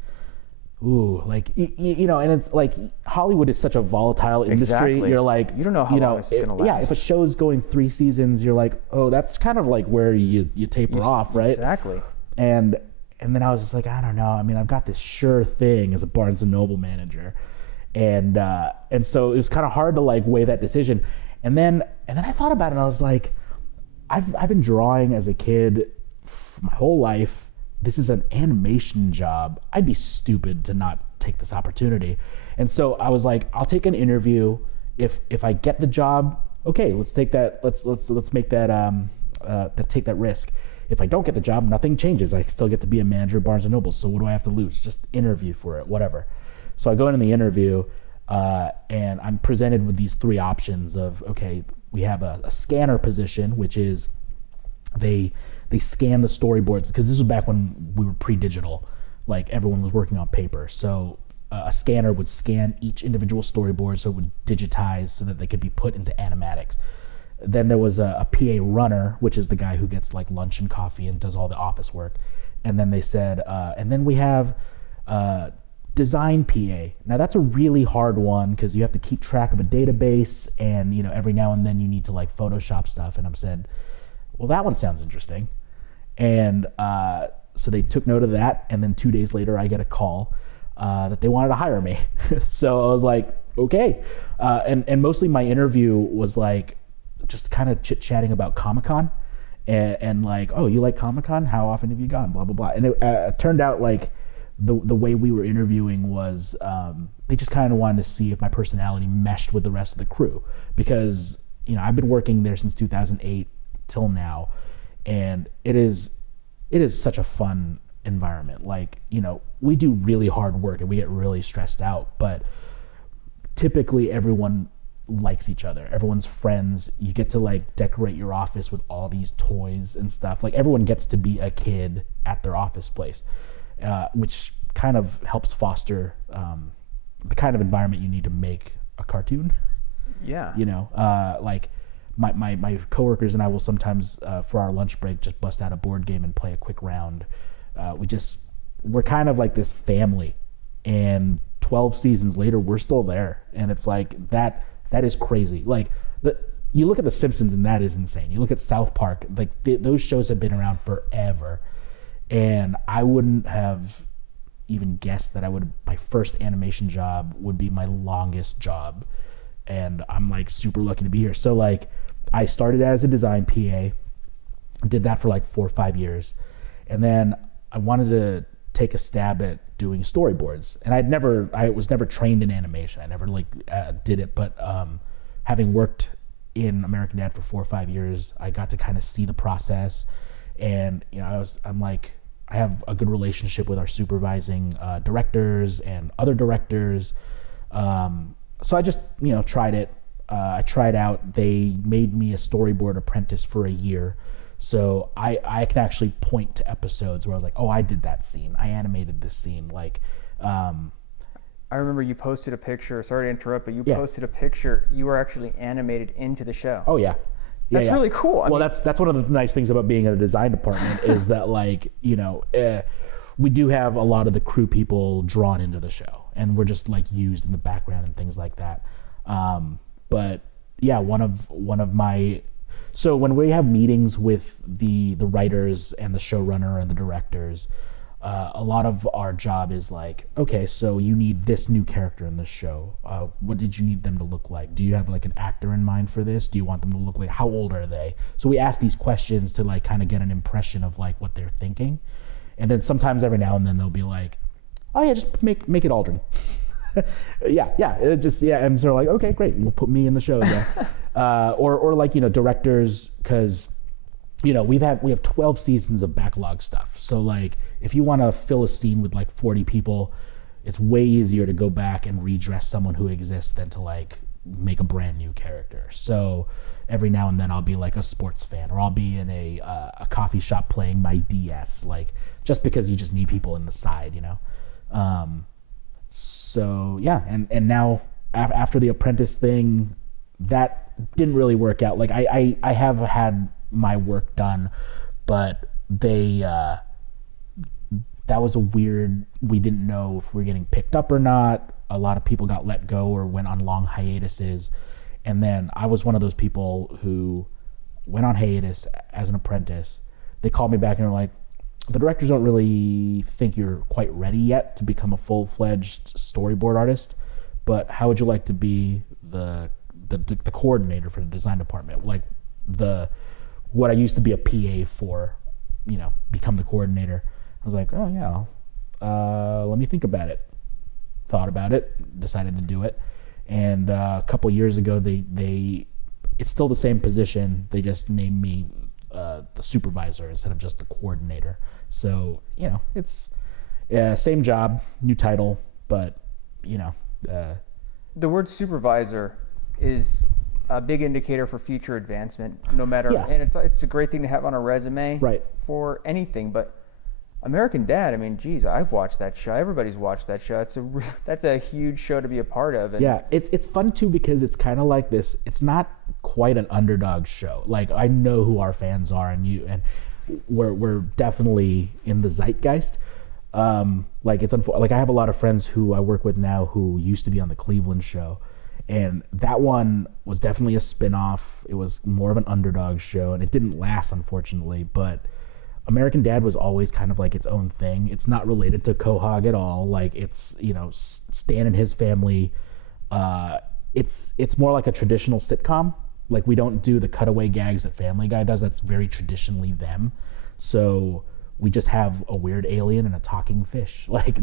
Ooh, like, you know, and it's like Hollywood is such a volatile industry. Exactly. You're like, you don't know how long this is going to last. Yeah, if a show's going 3 seasons, you're like, oh, that's kind of like where you taper off, right? Exactly. And then I was just like, I don't know. I mean, I've got this sure thing as a Barnes & Noble manager. And so it was kind of hard to like weigh that decision. And then I thought about it, and I was like, I've been drawing as a kid my whole life. This is an animation job. That be stupid to not take this opportunity. And so I was like, I'll take an interview. If I get the job, okay, let's take that. Let's make that take that risk. If I don't get the job, nothing changes. I still get to be a manager at Barnes & Noble. So what do I have to lose? Just interview for it, whatever. So I go into the interview, and I'm presented with these 3 options of, okay, we have a scanner position, which is they scan the storyboards, because this was back when we were pre-digital, like everyone was working on paper. So a scanner would scan each individual storyboard so it would digitize so that they could be put into animatics. Then there was a PA runner, which is the guy who gets like lunch and coffee and does all the office work. And then they said, and then we have design PA. Now that's a really hard one because you have to keep track of a database, and you know every now and then you need to like Photoshop stuff. And I'm said, well, that one sounds interesting. And so they took note of that, and then 2 days later I get a call that they wanted to hire me. So I was like, okay. And mostly my interview was like just kind of chit-chatting about Comic-Con and like, oh, you like Comic-Con? How often have you gone? Blah, blah, blah. And it turned out like the way we were interviewing was they just kind of wanted to see if my personality meshed with the rest of the crew, because you know I've been working there since 2008 till now, and it is such a fun environment. Like, you know, we do really hard work and we get really stressed out, but typically everyone likes each other. Everyone's friends. You get to like decorate your office with all these toys and stuff. Like everyone gets to be a kid at their office place, which kind of helps foster the kind of environment you need to make a cartoon. Yeah. You know, like my coworkers and I will sometimes for our lunch break just bust out a board game and play a quick round. We're kind of like this family, and 12 seasons later we're still there, and it's like that is crazy. Like you look at The Simpsons and that is insane. You look at South Park, like those shows have been around forever, and I wouldn't have even guessed that my first animation job would be my longest job, and I'm like super lucky to be here. So like I started as a design PA, did that for like 4 or 5 years, and then I wanted to take a stab at doing storyboards, and I was never trained in animation. I never did it, but having worked in American Dad for 4 or 5 years, I got to kind of see the process, and you know I have a good relationship with our supervising directors and other directors, so I just tried it. I tried out. They made me a storyboard apprentice for a year. So I can actually point to episodes where I was like, oh, I did that scene. I animated this scene. Like, I remember you posted a picture. Sorry to interrupt, but you posted a picture. You were actually animated into the show. Oh yeah. That's really cool. I mean, that's one of the nice things about being in a design department is that like we do have a lot of the crew people drawn into the show, and we're just like used in the background and things like that. But yeah, one of my So when we have meetings with the writers and the showrunner and the directors, a lot of our job is like, okay, so you need this new character in this show. What did you need them to look like? Do you have like an actor in mind for this? Do you want them to look like, how old are they? So we ask these questions to like kind of get an impression of like what they're thinking. And then sometimes every now and then they'll be like, oh yeah, just make it Aldrin. And so like, okay, great, we'll put me in the show. Yeah. Or like, directors, because we have 12 seasons of backlog stuff. So like if you want to fill a scene with like 40 people, it's way easier to go back and redress someone who exists than to like make a brand new character. So every now and then I'll be like a sports fan, or I'll be in a coffee shop playing my DS, like just because you just need people in the side, So yeah, and now after the apprentice thing, that didn't really work out. Like I have had my work done, but that was a weird, we didn't know if we were getting picked up or not. A lot of people got let go or went on long hiatuses. And then I was one of those people who went on hiatus as an apprentice. They called me back and were like, the directors don't really think you're quite ready yet to become a full-fledged storyboard artist, but how would you like to be the coordinator for the design department? Like what I used to be a PA for, become the coordinator. I was like, oh yeah, let me think about it. Thought about it, decided to do it. And a couple years ago, it's still the same position. They just named me the supervisor instead of just the coordinator. So, it's same job, new title, but, the word supervisor is a big indicator for future advancement, no matter, and it's a great thing to have on a resume right. for anything. But American Dad, I mean, geez, I've watched that show. Everybody's watched that show. That's a huge show to be a part of. And yeah, it's fun too because it's kind of like this. It's not quite an underdog show. Like, I know who our fans are, and we're definitely in the zeitgeist. Like, like, I have a lot of friends who I work with now who used to be on the Cleveland show, and that one was definitely a spin-off. It was more of an underdog show, and it didn't last, unfortunately, but American Dad was always kind of like its own thing. It's not related to Quahog at all. Like, it's, you know, Stan and his family. It's more like a traditional sitcom. Like, we don't do the cutaway gags that Family Guy does. That's very traditionally them. So we just have a weird alien and a talking fish. Like,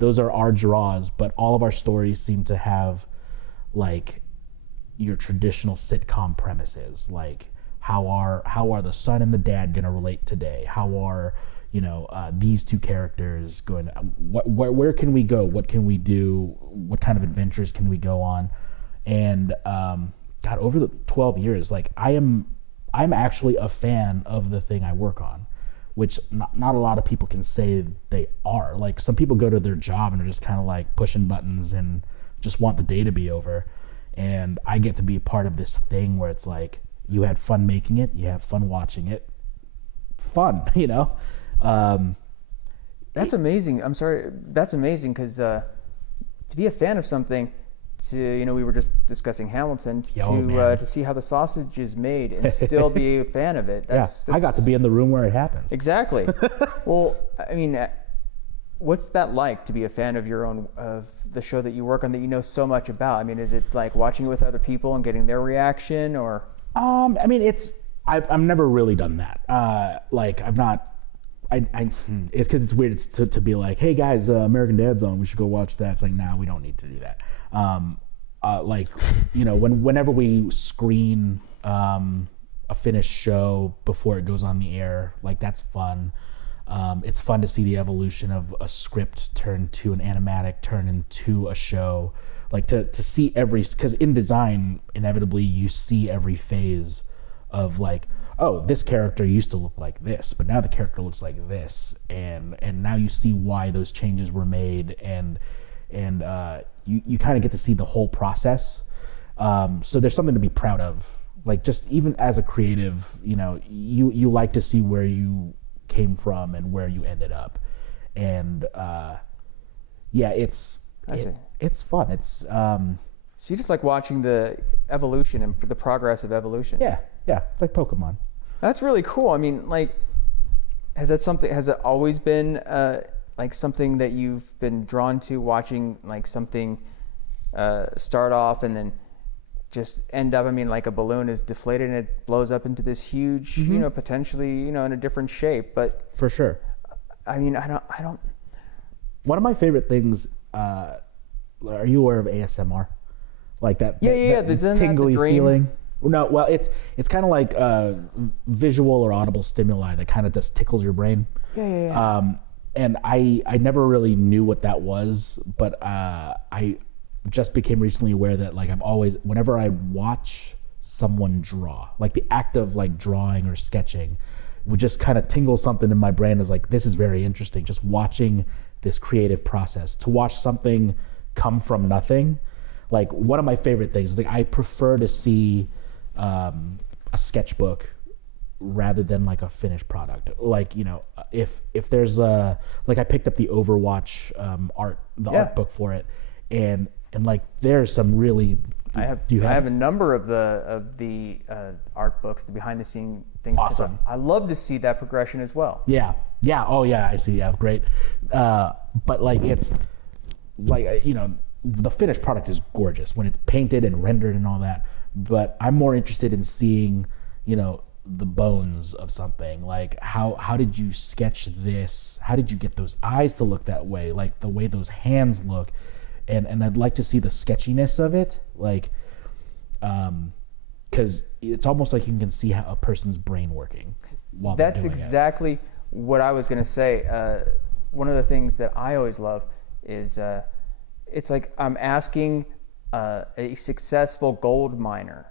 those are our draws. But all of our stories seem to have, like, your traditional sitcom premises. Like, how are the son and the dad going to relate today? How are, you know, these two characters going to, where can we go? What can we do? What kind of adventures can we go on? And God, over the 12 years, like, I'm actually a fan of the thing I work on, which not a lot of people can say they are. Like, some people go to their job and are just kind of like pushing buttons and just want the day to be over. And I get to be a part of this thing where it's like, you had fun making it, you have fun watching it. Fun, you know? That's amazing. I'm sorry. That's amazing because to be a fan of something, we were just discussing Hamilton, to see how the sausage is made and still be a fan of it. That's, I got to be in the room where it happens. Exactly. Well, I mean, what's that like to be a fan of of the show that you work on that you know so much about? I mean, is it like watching it with other people and getting their reaction, or? I mean, I've never really done that. Like, I've not. It's because it's weird to be like, hey guys, American Dad's on, we should go watch that. It's like, nah, we don't need to do that. Like, you know, whenever we screen a finished show before it goes on the air, like, that's fun. It's fun to see the evolution of a script turn to an animatic, turn into a show. Like, to see because in design, inevitably you see every phase of, like, oh, this character used to look like this, but now the character looks like this, and now you see why those changes were made, and you kind of get to see the whole process. So there's something to be proud of. Like, just even as a creative, you know, you like to see where you came from and where you ended up, and it's fun. It's so you just like watching the evolution and the progress of evolution. Yeah, it's like Pokemon. That's really cool. I mean, like, has it always been like something that you've been drawn to, watching like something start off and then just end up, I mean, like a balloon is deflated and it blows up into this huge, you know, potentially, you know, in a different shape, but for sure. I mean, I don't. One of my favorite things, are you aware of ASMR? Like that, that tingly feeling. No, well, it's kind of like visual or audible stimuli that kind of just tickles your brain. Yeah. And I never really knew what that was, but I just became recently aware that, like, whenever I watch someone draw, like the act of like drawing or sketching would just kind of tingle something in my brain. Is like, this is very interesting, just watching this creative process, to watch something come from nothing. Like, one of my favorite things is, like, I prefer to see a sketchbook rather than like a finished product. Like, you know, if there's like, I picked up the Overwatch art book for it, and like, there's some really. I have a number of the art books, the behind the scene things. Awesome. I love to see that progression as well. Yeah. Oh yeah, I see. Yeah, great. But like, it's like, you know, the finished product is gorgeous when it's painted and rendered and all that. But I'm more interested in seeing, you know, the bones of something. Like, how did you sketch this? How did you get those eyes to look that way? Like, the way those hands look. And I'd like to see the sketchiness of it, like, because it's almost like you can see how a person's brain working while they're doing it. That's exactly what I was going to say. One of the things that I always love is it's like I'm asking a successful gold miner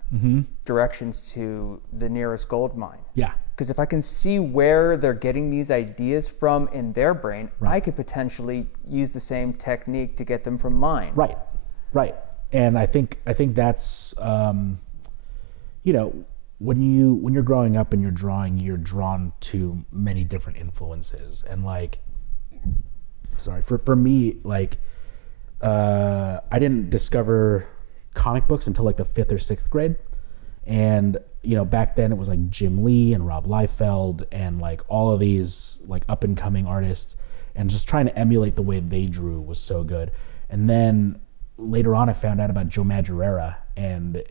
directions to the nearest gold mine. Yeah. because if I can see where they're getting these ideas from in their brain, I could potentially use the same technique to get them from mine. Right. And I think that's you know, when you're growing up and you're drawing, you're drawn to many different influences. And like, for me, like, I didn't discover comic books until like the 5th or 6th grade. And, you know, back then it was like Jim Lee and Rob Liefeld and like all of these like up and coming artists, and just trying to emulate the way they drew was so good. And then later on I found out about Joe Madureira, and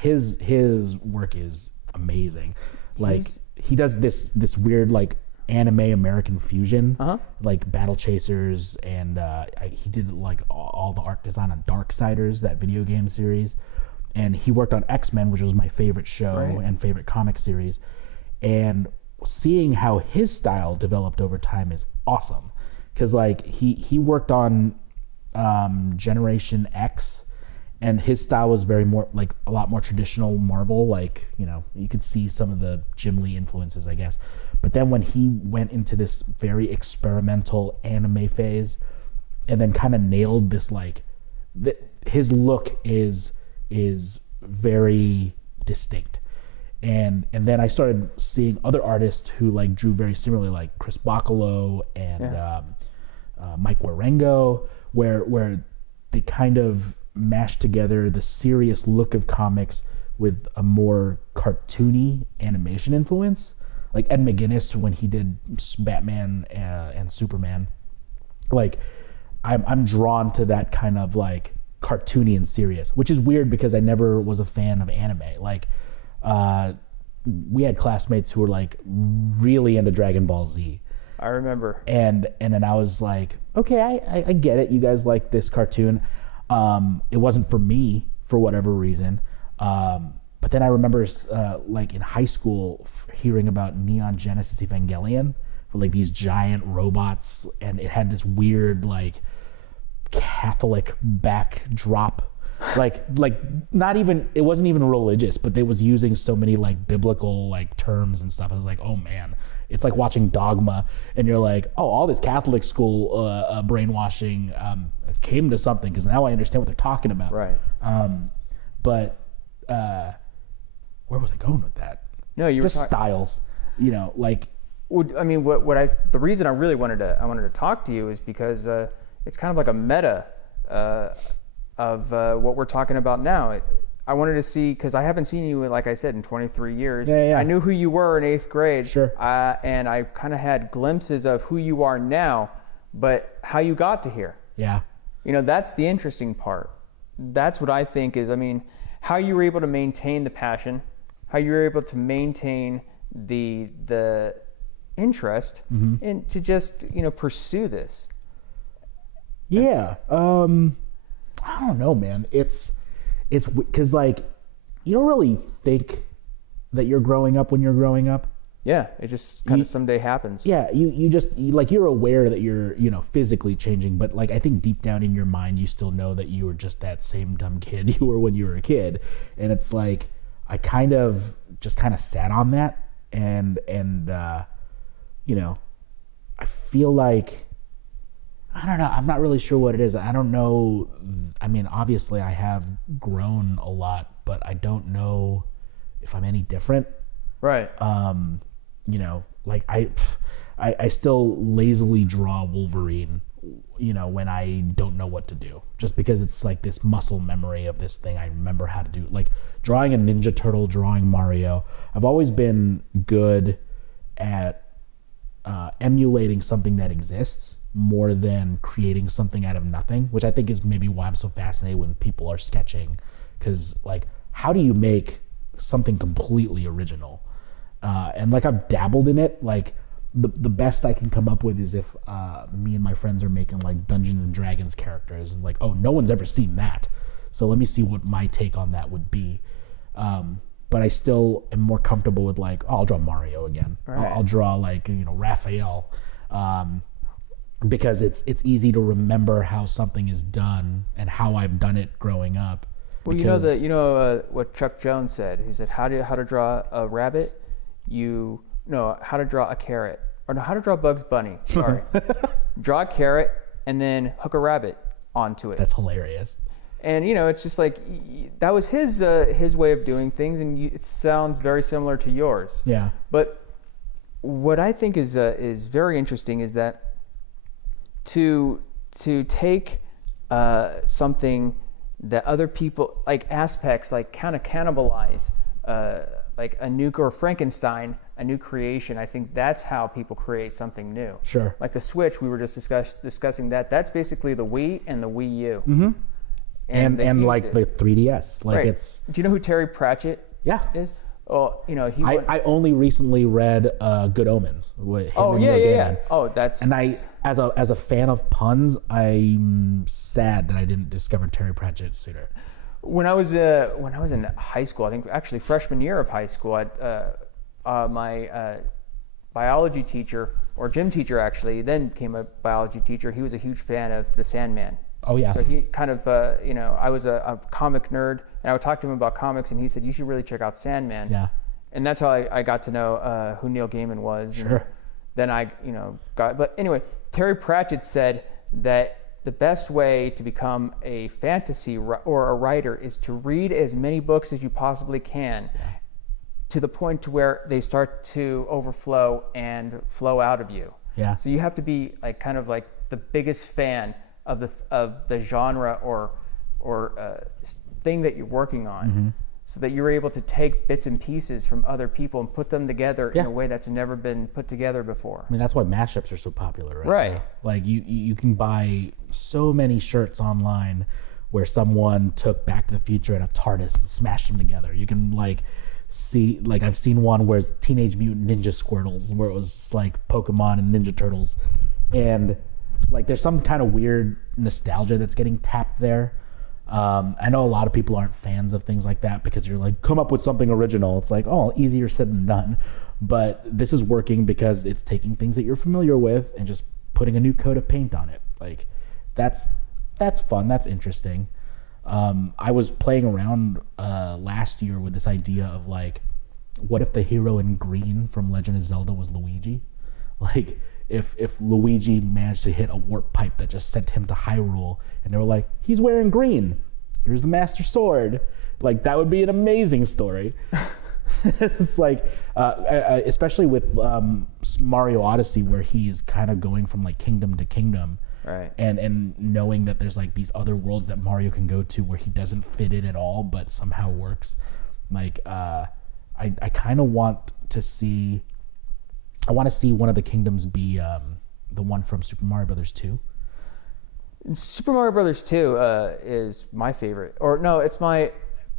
his work is amazing. Like he does this weird like anime American fusion, like Battle Chasers, and he did like all the art design on Darksiders, that video game series. And he worked on X-Men, which was my favorite show and favorite comic series. And seeing how his style developed over time is awesome. Because like he worked on Generation X, and his style was very more like a lot more traditional Marvel. Like, you know, you could see some of the Jim Lee influences, I guess. But then when he went into this very experimental anime phase, and then kind of nailed this, like his look is very distinct. And then I started seeing other artists who like drew very similarly, like Chris Bacalo and Mike Warengo, where they kind of mashed together the serious look of comics with a more cartoony animation influence. Like Ed McGuinness, when he did Batman and Superman, like I'm drawn to that kind of like cartoony and serious, which is weird because I never was a fan of anime. Like we had classmates who were like really into Dragon Ball Z. I remember. And then I was like, okay, I get it. You guys like this cartoon. It wasn't for me for whatever reason. But then I remember like in high school hearing about Neon Genesis Evangelion, with like these giant robots, and it had this weird like Catholic backdrop, like not even, it wasn't even religious, but they was using so many like biblical like terms and stuff. I was like, oh man, it's like watching Dogma, and you're like, oh, all this Catholic school brainwashing came to something, because now I understand what they're talking about. Right. But where was I going with that? No, you just were styles, you know, like. I mean, the reason I really wanted to talk to you is because it's kind of like a meta of what we're talking about now. I wanted to see, because I haven't seen you, like I said, in 23 years. Yeah. I knew who you were in 8th grade. Sure. And I kind of had glimpses of who you are now, but how you got to here. Yeah. You know, that's the interesting part. That's what I think is, I mean, how you were able to maintain the passion, how you were able to maintain the interest, and to just, you know, pursue this. Yeah. I don't know, man. It's because like you don't really think that you're growing up when you're growing up. Yeah, it just kind of someday happens. Yeah, you just like, you're aware that you're, you know, physically changing, but like I think deep down in your mind you still know that you were just that same dumb kid you were when you were a kid. And it's like I kind of sat on that, and you know, I feel like, I don't know, I'm not really sure what it is. I don't know. I mean, obviously I have grown a lot, but I don't know if I'm any different. Right. You know, like I still lazily draw Wolverine, you know, when I don't know what to do, just because it's like this muscle memory of this thing I remember how to do. Like drawing a Ninja Turtle, drawing Mario. I've always been good at emulating something that exists more than creating something out of nothing, which I think is maybe why I'm so fascinated when people are sketching, because like, how do you make something completely original? And like I've dabbled in it. Like the best I can come up with is if me and my friends are making like Dungeons and Dragons characters, and like, oh, no one's ever seen that, so let me see what my take on that would be. But I still am more comfortable with like, oh, I'll draw Mario again. Right. I'll draw like, you know, Raphael, because it's easy to remember how something is done and how I've done it growing up. Well, you know what Chuck Jones said. He said, how to draw a rabbit? You how to draw a carrot, or no, how to draw Bugs Bunny. Sorry, draw a carrot and then hook a rabbit onto it. That's hilarious. And it's just like that was his way of doing things, and it sounds very similar to yours. Yeah. But what I think is very interesting is that to take something that other people, like aspects, like kind of cannibalize, like a nuke or Frankenstein, a new creation. I think that's how people create something new. Sure. Like the Switch, we were just discussing that. That's basically the Wii and the Wii U. Mm-hmm. And like it. The 3DS, like right. it's. Do you know who Terry Pratchett is? Oh, I only recently read Good Omens with him and Neil Gaiman. Oh, that's. And I, as a fan of puns, I'm sad that I didn't discover Terry Pratchett sooner. When I was in high school, I think actually freshman year of high school, my biology teacher, or gym teacher actually, then became a biology teacher. He was a huge fan of The Sandman. Oh yeah. So he kind of, I was a comic nerd, and I would talk to him about comics, and he said, you should really check out Sandman. Yeah. And that's how I got to know who Neil Gaiman was. Sure. And then I, but anyway, Terry Pratchett said that the best way to become a fantasy or a writer is to read as many books as you possibly can, to the point to where they start to overflow and flow out of you. Yeah. So you have to be like kind of like the biggest fan of the genre or thing that you're working on, so that you're able to take bits and pieces from other people and put them together in a way that's never been put together before. I mean, that's why mashups are so popular, right? Right. Like you can buy so many shirts online where someone took Back to the Future and a TARDIS and smashed them together. You can see, I've seen one where it's Teenage Mutant Ninja Squirtles, where it was just like Pokemon and Ninja Turtles, and there's some kind of weird nostalgia that's getting tapped there. I know a lot of people aren't fans of things like that because you're like, come up with something original. It's like, oh, easier said than done. But this is working because it's taking things that you're familiar with and just putting a new coat of paint on it. Like, that's fun. That's interesting. I was playing around last year with this idea of what if the hero in green from Legend of Zelda was Luigi? If Luigi managed to hit a warp pipe that just sent him to Hyrule, and they were like, he's wearing green, here's the Master Sword, that would be an amazing story. It's especially with Mario Odyssey, where he's kind of going from kingdom to kingdom, right? And knowing that there's these other worlds that Mario can go to where he doesn't fit in at all, but somehow works. I kind of want to see. I want to see one of the kingdoms be the one from Super Mario Brothers 2. Super Mario Brothers 2 is my favorite. Or no, it's my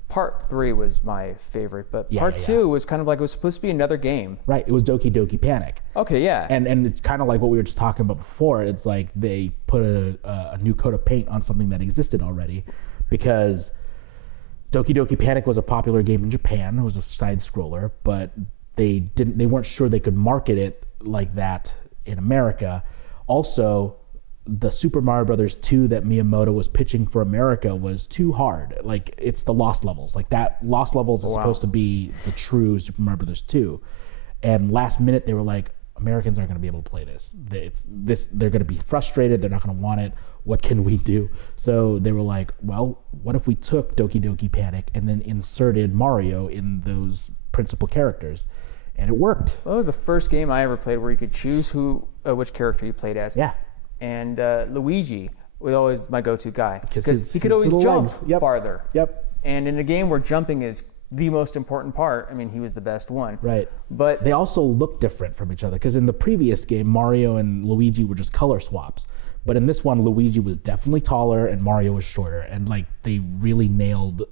part 3 was my favorite, but part 2 was kind of it was supposed to be another game. Right, it was Doki Doki Panic. Okay, yeah. And it's kind of like what we were just talking about before. It's like they put a new coat of paint on something that existed already, because Doki Doki Panic was a popular game in Japan. It was a side scroller, but they weren't sure they could market it like that in America. Also, the Super Mario Brothers 2 that Miyamoto was pitching for America was too hard. It's the Lost Levels. That Lost Levels is supposed to be the true Super Mario Brothers 2. And last minute they were like, Americans aren't going to be able to play this. They're going to be frustrated. They're not going to want it. What can we do? So they were like, well, what if we took Doki Doki Panic and then inserted Mario in those principal characters? And it worked. Well, it was the first game I ever played where you could choose which character you played as. Yeah. And Luigi was always my go-to guy because he could his always jump legs. farther. Yep. And in a game where jumping is the most important part, I mean, he was the best one. Right. But they also look different from each other, because in the previous game, Mario and Luigi were just color swaps. But in this one, Luigi was definitely taller and Mario was shorter. And they really nailed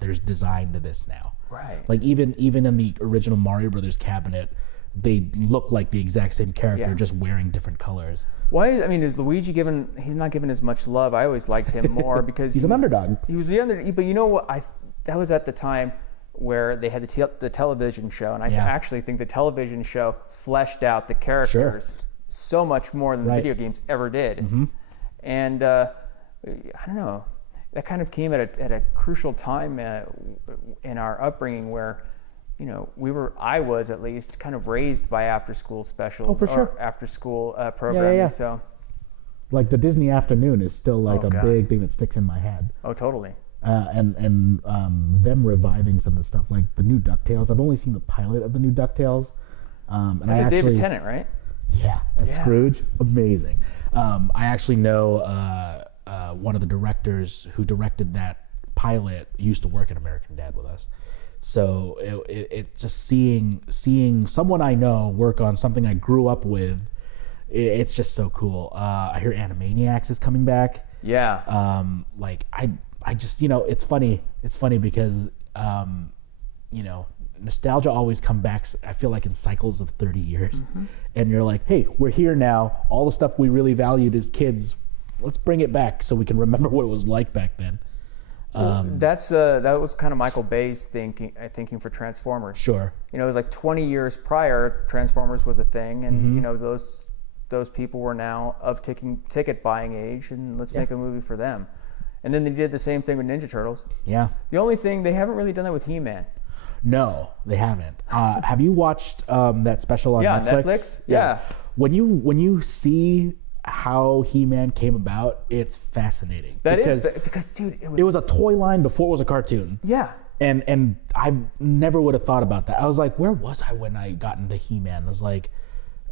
there's design to this now. Right. Even in the original Mario Brothers cabinet, they look like the exact same character, just wearing different colors. Is Luigi he's not given as much love? I always liked him more because he's an underdog. He was the underdog. But you know what? That was at the time where they had the television show, and I actually think the television show fleshed out the characters so much more than the video games ever did. Mm-hmm. And I don't know. That kind of came at a crucial time in our upbringing where I was at least kind of raised by after school specials for sure. or after school programming. Yeah. So like the Disney afternoon is still like God. big thing that sticks in my head. Oh, totally. And them reviving some of the stuff like the new DuckTales. I've only seen the pilot of the new DuckTales. And That's David Tennant, right? Yeah, as Scrooge, amazing. I actually know one of the directors who directed that pilot used to work at American Dad with us. So it just seeing someone I know work on something I grew up with, it's just so cool. I hear Animaniacs is coming back. Yeah. Like I just, it's funny because nostalgia always comes back, I feel like, in cycles of 30 years. And you're like, hey, we're here now. All the stuff we really valued as kids, let's bring it back so we can remember what it was like back then. That was kind of Michael Bay's thinking for Transformers. Sure. It was like 20 years prior, Transformers was a thing, and those people were now of ticket buying age, and let's make a movie for them. And then they did the same thing with Ninja Turtles. Yeah. The only thing, they haven't really done that with He-Man. No, they haven't. Have you watched that special on Netflix? Yeah. When you see how He-Man came about, it's fascinating. Because dude, it was a toy line before it was a cartoon. Yeah. And I never would have thought about that. I was like, where was I when I got into He-Man? I was like,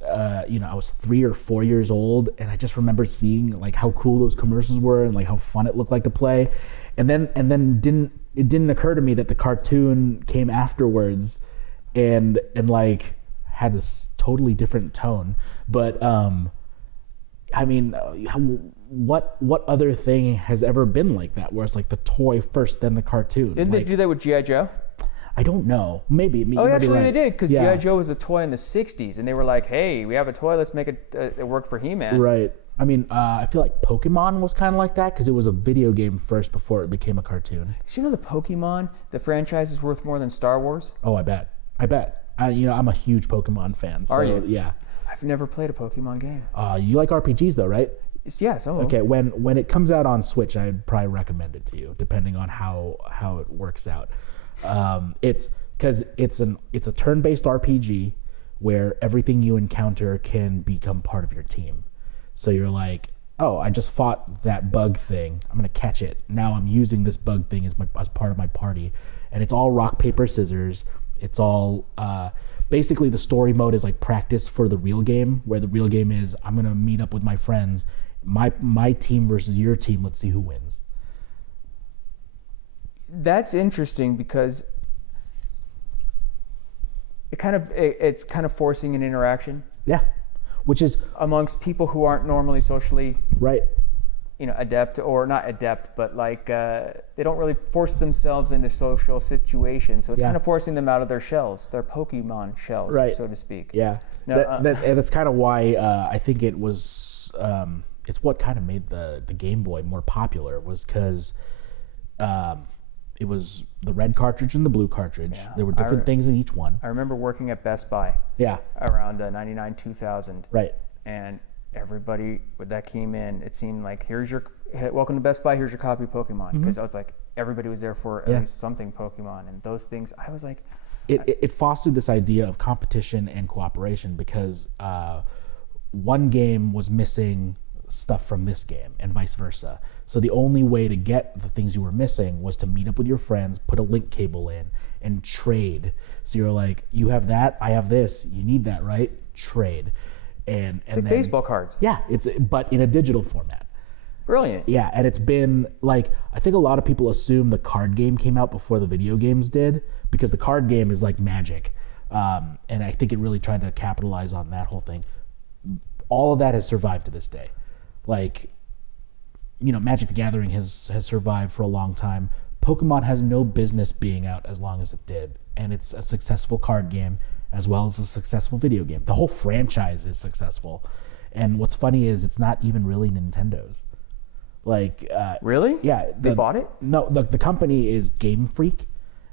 I was 3 or 4 years old, and I just remember seeing like how cool those commercials were and like how fun it looked like to play. And then it didn't occur to me that the cartoon came afterwards and like had this totally different tone. But I mean, what other thing has ever been like that, where it's like the toy first, then the cartoon? Didn't they do that with G.I. Joe? I don't know. Maybe. Actually, they did, because G.I. Joe was a toy in the 60s, and they were like, hey, we have a toy, let's make it work for He-Man. Right. I mean, I feel like Pokemon was kind of like that, because it was a video game first before it became a cartoon. Did you know the Pokemon, the franchise is worth more than Star Wars? Oh, I bet. I'm a huge Pokemon fan. So, are you? Yeah. I've never played a Pokemon game. You like RPGs though, right? Yeah, some of them. Okay, when it comes out on Switch, I'd probably recommend it to you, depending on how it works out. It's because it's a turn-based RPG where everything you encounter can become part of your team. So you're like, oh, I just fought that bug thing. I'm gonna catch it. Now I'm using this bug thing as part of my party, and it's all rock paper scissors. It's all basically the story mode is like practice for the real game, where the real game is I'm gonna meet up with my friends, my team versus your team. Let's see who wins. That's interesting because it's kind of forcing an interaction. Yeah, which is amongst people who aren't normally socially right. Adept, or not adept, but like they don't really force themselves into social situations. So it's kind of forcing them out of their shells, their Pokemon shells, right. so to speak. Yeah, that's kind of why I think it was. It's what kind of made the Game Boy more popular, was because it was the red cartridge and the blue cartridge. Yeah. There were different things in each one. I remember working at Best Buy. Yeah. Around 99, 2000. Right. And everybody that came in, it seemed like, welcome to Best Buy, here's your copy of Pokemon. Because I was like, everybody was there for at least something Pokemon. And those things, I was like... It fostered this idea of competition and cooperation, because one game was missing stuff from this game and vice versa. So the only way to get the things you were missing was to meet up with your friends, put a link cable in, and trade. So you're like, you have that, I have this, you need that, right? Trade. It's like baseball cards. Yeah, but in a digital format. Brilliant. Yeah, and it's been like, I think a lot of people assume the card game came out before the video games did, because the card game is like Magic. And I think it really tried to capitalize on that whole thing. All of that has survived to this day. Like, Magic the Gathering has survived for a long time. Pokemon has no business being out as long as it did. And it's a successful card game as well as a successful video game. The whole franchise is successful. And what's funny is it's not even really Nintendo's. Like, really? Yeah. They bought it? No, the company is Game Freak.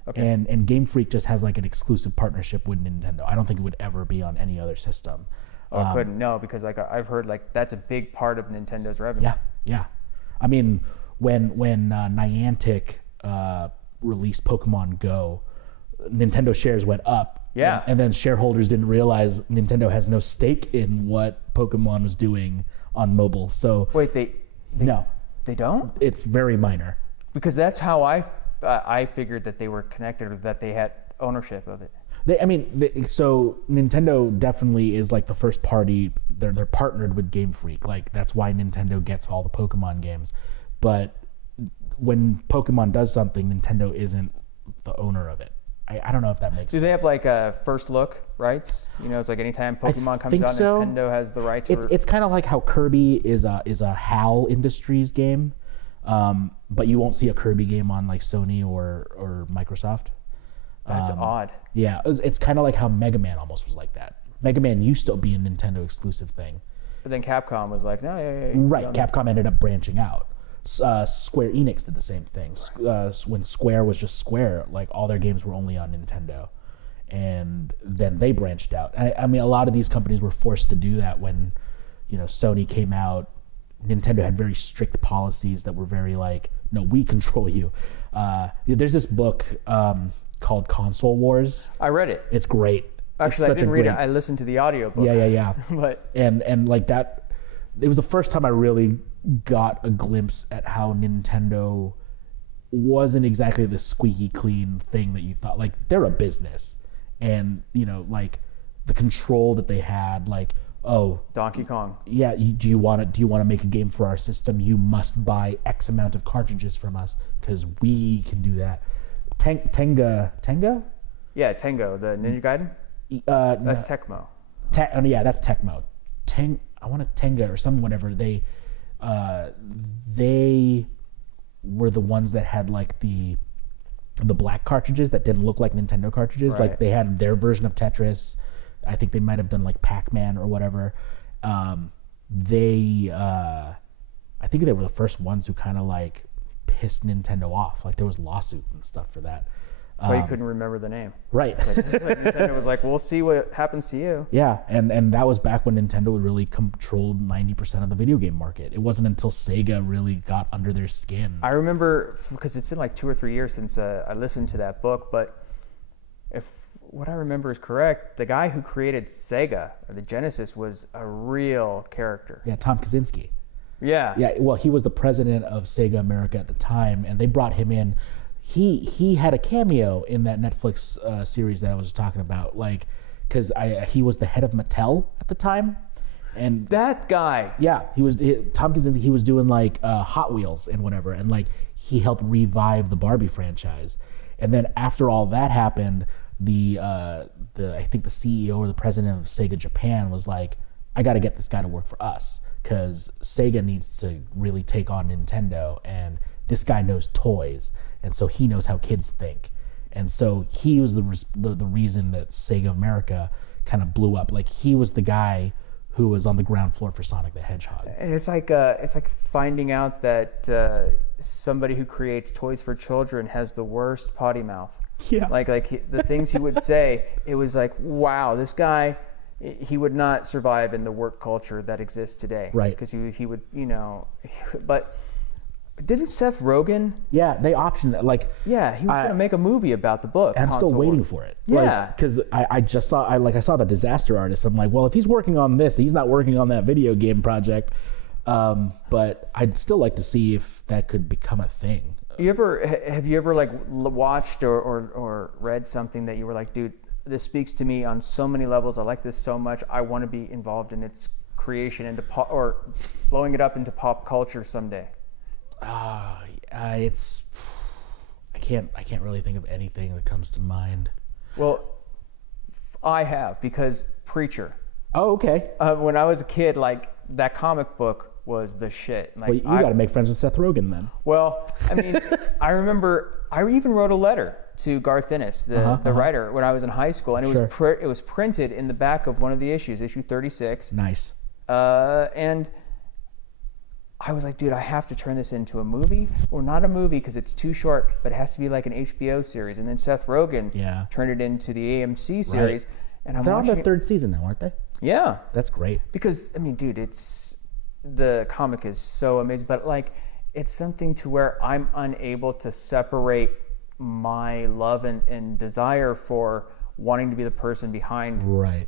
Okay. And Game Freak just has like an exclusive partnership with Nintendo. I don't think it would ever be on any other system. Oh, it couldn't. No, because like I've heard like that's a big part of Nintendo's revenue. Yeah. I mean, when Niantic released Pokemon Go, Nintendo shares went up. Yeah. And then shareholders didn't realize Nintendo has no stake in what Pokemon was doing on mobile. So wait, they don't? It's very minor. Because that's how I figured that they were connected, or that they had ownership of it. So Nintendo definitely is like the first party. They're partnered with Game Freak. Like that's why Nintendo gets all the Pokemon games. But when Pokemon does something, Nintendo isn't the owner of it. I don't know if that makes sense. Do they have like a first look rights? It's like anytime Pokemon comes out, so. Nintendo has the right to... It's kind of like how Kirby is a HAL Industries game, but you won't see a Kirby game on like Sony or Microsoft. That's odd. Yeah, it's kind of like how Mega Man almost was like that. Mega Man used to be a Nintendo exclusive thing. But then Capcom was like, no, yeah. Right, Capcom ended up branching out. Square Enix did the same thing. When Square was just Square, like all their games were only on Nintendo, and then they branched out. I mean, a lot of these companies were forced to do that when, Sony came out. Nintendo had very strict policies that were very like, no, we control you. There's this book called Console Wars. I read it. It's great. Actually, I didn't read it. I listened to the audiobook. Yeah. But and like that, it was the first time I really got a glimpse at how Nintendo wasn't exactly the squeaky clean thing that you thought. Like they're a business, and like the control that they had, like, oh, Donkey Kong. Yeah, do you want to make a game for our system? You must buy X amount of cartridges from us because we can do that. Tenga? Yeah, Tengo, the Ninja Gaiden. That's Tecmo. Yeah, that's Tecmo. I want to Tenga or some whatever. They were the ones that had like the black cartridges that didn't look like Nintendo cartridges. Right. Like they had their version of Tetris. I think they might have done like Pac-Man or whatever. I think they were the first ones who kind of like pissed Nintendo off. Like there was lawsuits and stuff for that. That's why you couldn't remember the name. Right. Like Nintendo was like, we'll see what happens to you. Yeah, and that was back when Nintendo really controlled 90% of the video game market. It wasn't until Sega really got under their skin. I remember, because it's been like 2 or 3 years since I listened to that book, but if what I remember is correct, the guy who created Sega, or the Genesis, was a real character. Yeah, Tom Kaczynski. Yeah. Yeah, well, he was the president of Sega America at the time, and they brought him in. He had a cameo in that Netflix series that I was talking about, like, because he was the head of Mattel at the time, and that guy. Yeah, Tom Kaczynski. He was doing like Hot Wheels and whatever, and like he helped revive the Barbie franchise. And then after all that happened, I think the CEO or the president of Sega Japan was like, I got to get this guy to work for us because Sega needs to really take on Nintendo, and this guy knows toys. And so he knows how kids think. And so he was the reason that Sega America kind of blew up. Like he was the guy who was on the ground floor for Sonic the Hedgehog. And it's like finding out that somebody who creates toys for children has the worst potty mouth. Yeah. Like the things he would say, it was like, wow, this guy, he would not survive in the work culture that exists today. Right. Because he would, but... Didn't Seth Rogen? Yeah, they optioned it. Like, yeah, he was going to make a movie about the book. I'm still waiting for it. Yeah, because I just saw I saw the Disaster Artist. I'm like, well, if he's working on this, he's not working on that video game project. But I'd still like to see if that could become a thing. Have you ever like watched or read something that you were like, dude, this speaks to me on so many levels. I like this so much. I want to be involved in its creation or blowing it up into pop culture someday. I can't really think of anything that comes to mind. Well, I have, because Preacher. Oh, okay. When I was a kid, like that comic book was the shit. Like, well, you got to make friends with Seth Rogen then. Well, I mean, I remember I even wrote a letter to Garth Ennis, the writer, when I was in high school, and it was printed in the back of one of the issues, issue 36. Nice. And I was like, dude, I have to turn this into a movie, or not a movie because it's too short, but it has to be like an HBO series. And then Seth Rogen turned it into the AMC series. Right. And They're on the third season now, aren't they? Yeah. That's great. Because, I mean, dude, the comic is so amazing, but like, it's something to where I'm unable to separate my love and desire for wanting to be the person behind, right,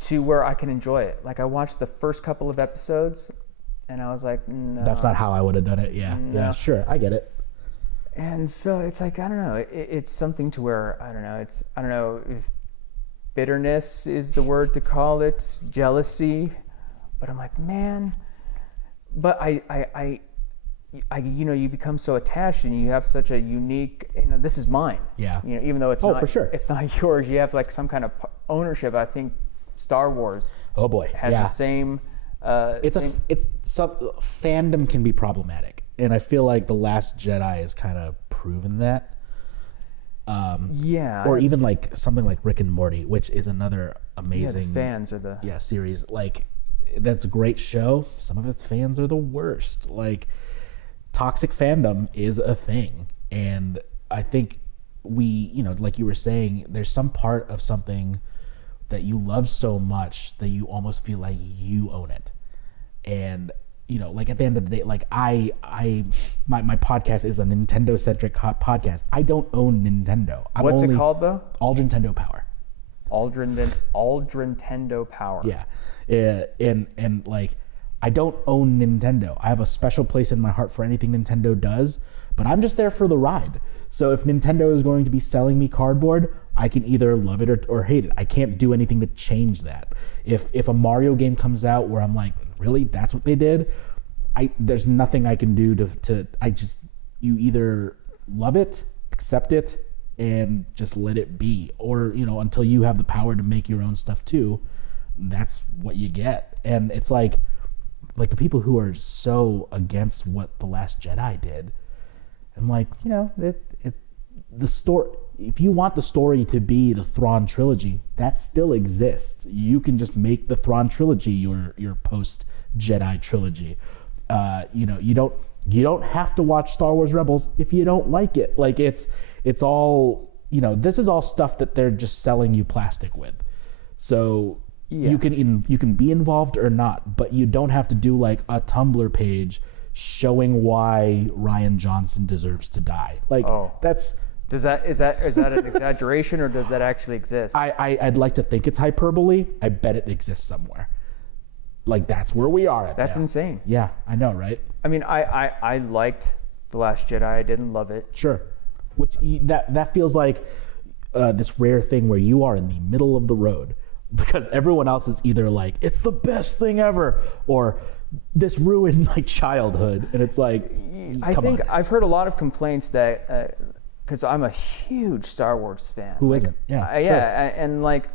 to where I can enjoy it. Like I watched the first couple of episodes and I was like, no. That's not how I would have done it. Yeah. No. Yeah, sure. I get it. And so it's like, I don't know, it's something to where, I don't know if bitterness is the word to call it, jealousy, but I'm like, man, but I you become so attached and you have such a unique, this is mine. Yeah. Even though it's for sure. It's not yours, you have like some kind of ownership. I think Star Wars has the same, fandom can be problematic. And I feel like The Last Jedi has kind of proven that. Or even like something like Rick and Morty, which is another amazing the fans are series. Like, that's a great show. Some of its fans are the worst. Like, toxic fandom is a thing. And I think we, like you were saying, there's some part of something that you love so much that you almost feel like you own it. And like at the end of the day, like my podcast is a Nintendo centric podcast. I don't own Nintendo. What's it called though? Aldrin Power. Aldrin Power. Yeah. And like, I don't own Nintendo. I have a special place in my heart for anything Nintendo does, but I'm just there for the ride. So if Nintendo is going to be selling me cardboard, I can either love it or hate it. I can't do anything to change that. If a Mario game comes out where I'm like, really, that's what they did, there's nothing I can do to you either love it, accept it, and just let it be, or until you have the power to make your own stuff too, that's what you get. And it's like the people who are so against what The Last Jedi did, I'm like, the story, if you want the story to be the Thrawn trilogy, that still exists. You can just make the Thrawn trilogy your post Jedi trilogy. You don't have to watch Star Wars Rebels if you don't like it. Like, it's all, this is all stuff that they're just selling you plastic with. So you can be involved or not, but you don't have to do like a Tumblr page showing why Rian Johnson deserves to die. Like, is that an exaggeration, or does that actually exist? I'd like to think it's hyperbole. I bet it exists somewhere. Like, that's where we are at. That's now. insane. Yeah, I know, right? I mean, I liked The Last Jedi. I didn't love it. Sure. Which that feels like this rare thing where you are in the middle of the road, because everyone else is either like, it's the best thing ever, or this ruined my childhood. And it's like, I think I've heard a lot of complaints that, because I'm a huge Star Wars fan. Who isn't? Yeah. And like,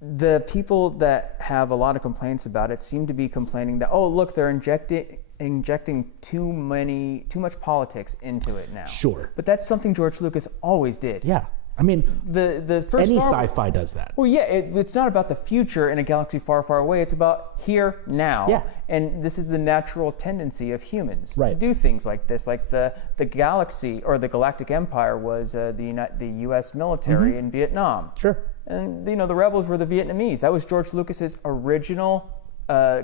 the people that have a lot of complaints about it seem to be complaining that, look, they're injecting too much politics into it now. Sure. But that's something George Lucas always did. Yeah. I mean, the first any sci-fi does that. Well, yeah, it's not about the future in a galaxy far, far away. It's about here, now. Yeah. And this is the natural tendency of humans to do things like this. Like the galaxy, or the Galactic Empire, was the U.S. military in Vietnam. Sure. And the rebels were the Vietnamese. That was George Lucas's original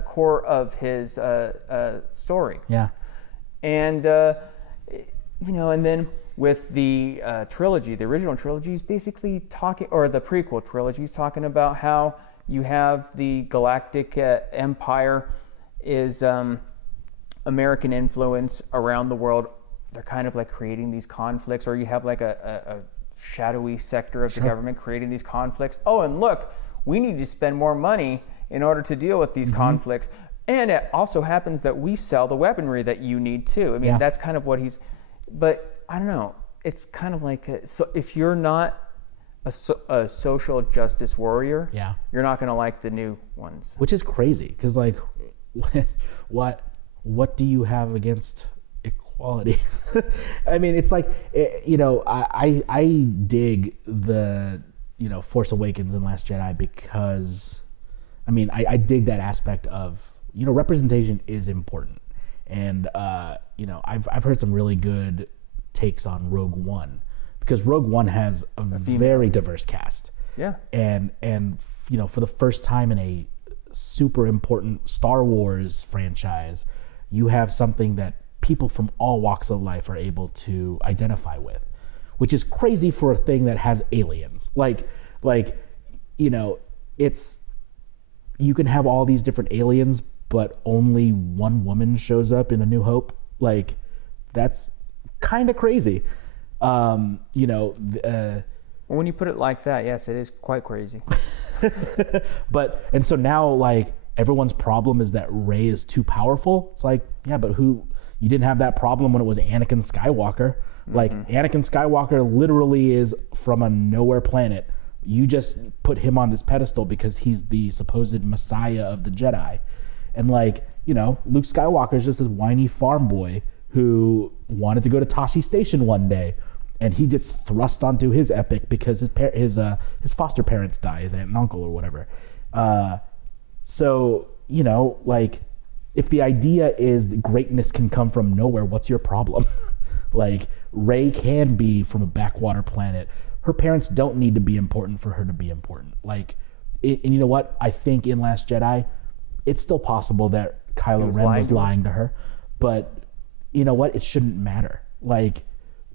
core of his story. Yeah. And and then with the trilogy, the original trilogy is basically talking, or the prequel trilogy is talking about how you have the Galactic Empire is American influence around the world. They're kind of like creating these conflicts, or you have like a shadowy sector of the government creating these conflicts. Oh, and look, we need to spend more money in order to deal with these conflicts. And it also happens that we sell the weaponry that you need too. I mean, that's kind of what but I don't know. It's kind of like, so if you're not a social justice warrior, you're not going to like the new ones. Which is crazy, because like, what do you have against equality? I mean, it's like, I dig the Force Awakens and Last Jedi, because I dig that aspect of representation is important. And I've heard some really good takes on Rogue One, because Rogue One has a very diverse cast. Yeah. And for the first time in a super important Star Wars franchise, you have something that people from all walks of life are able to identify with, which is crazy for a thing that has aliens. Like, you know, you can have all these different aliens, but only one woman shows up in A New Hope. Like, that's kind of crazy. You know, when you put it like that, yes, it is quite crazy. And so now, like, everyone's problem is that Rey is too powerful. It's like, yeah, but you didn't have that problem when it was Anakin Skywalker. Like, Anakin Skywalker literally is from a nowhere planet. You just put him on this pedestal because he's the supposed messiah of the Jedi. And, like, you know, Luke Skywalker is just this whiny farm boy who wanted to go to Tashi Station one day, and he gets thrust onto his epic because his foster parents die, his aunt and uncle or whatever. So, you know, like, if the idea is that greatness can come from nowhere, what's your problem? Like, Rey can be from a backwater planet. Her parents don't need to be important for her to be important. Like, and you know what? I think in Last Jedi, it's still possible that Kylo Ren was lying to her, but you know what? It shouldn't matter. Like,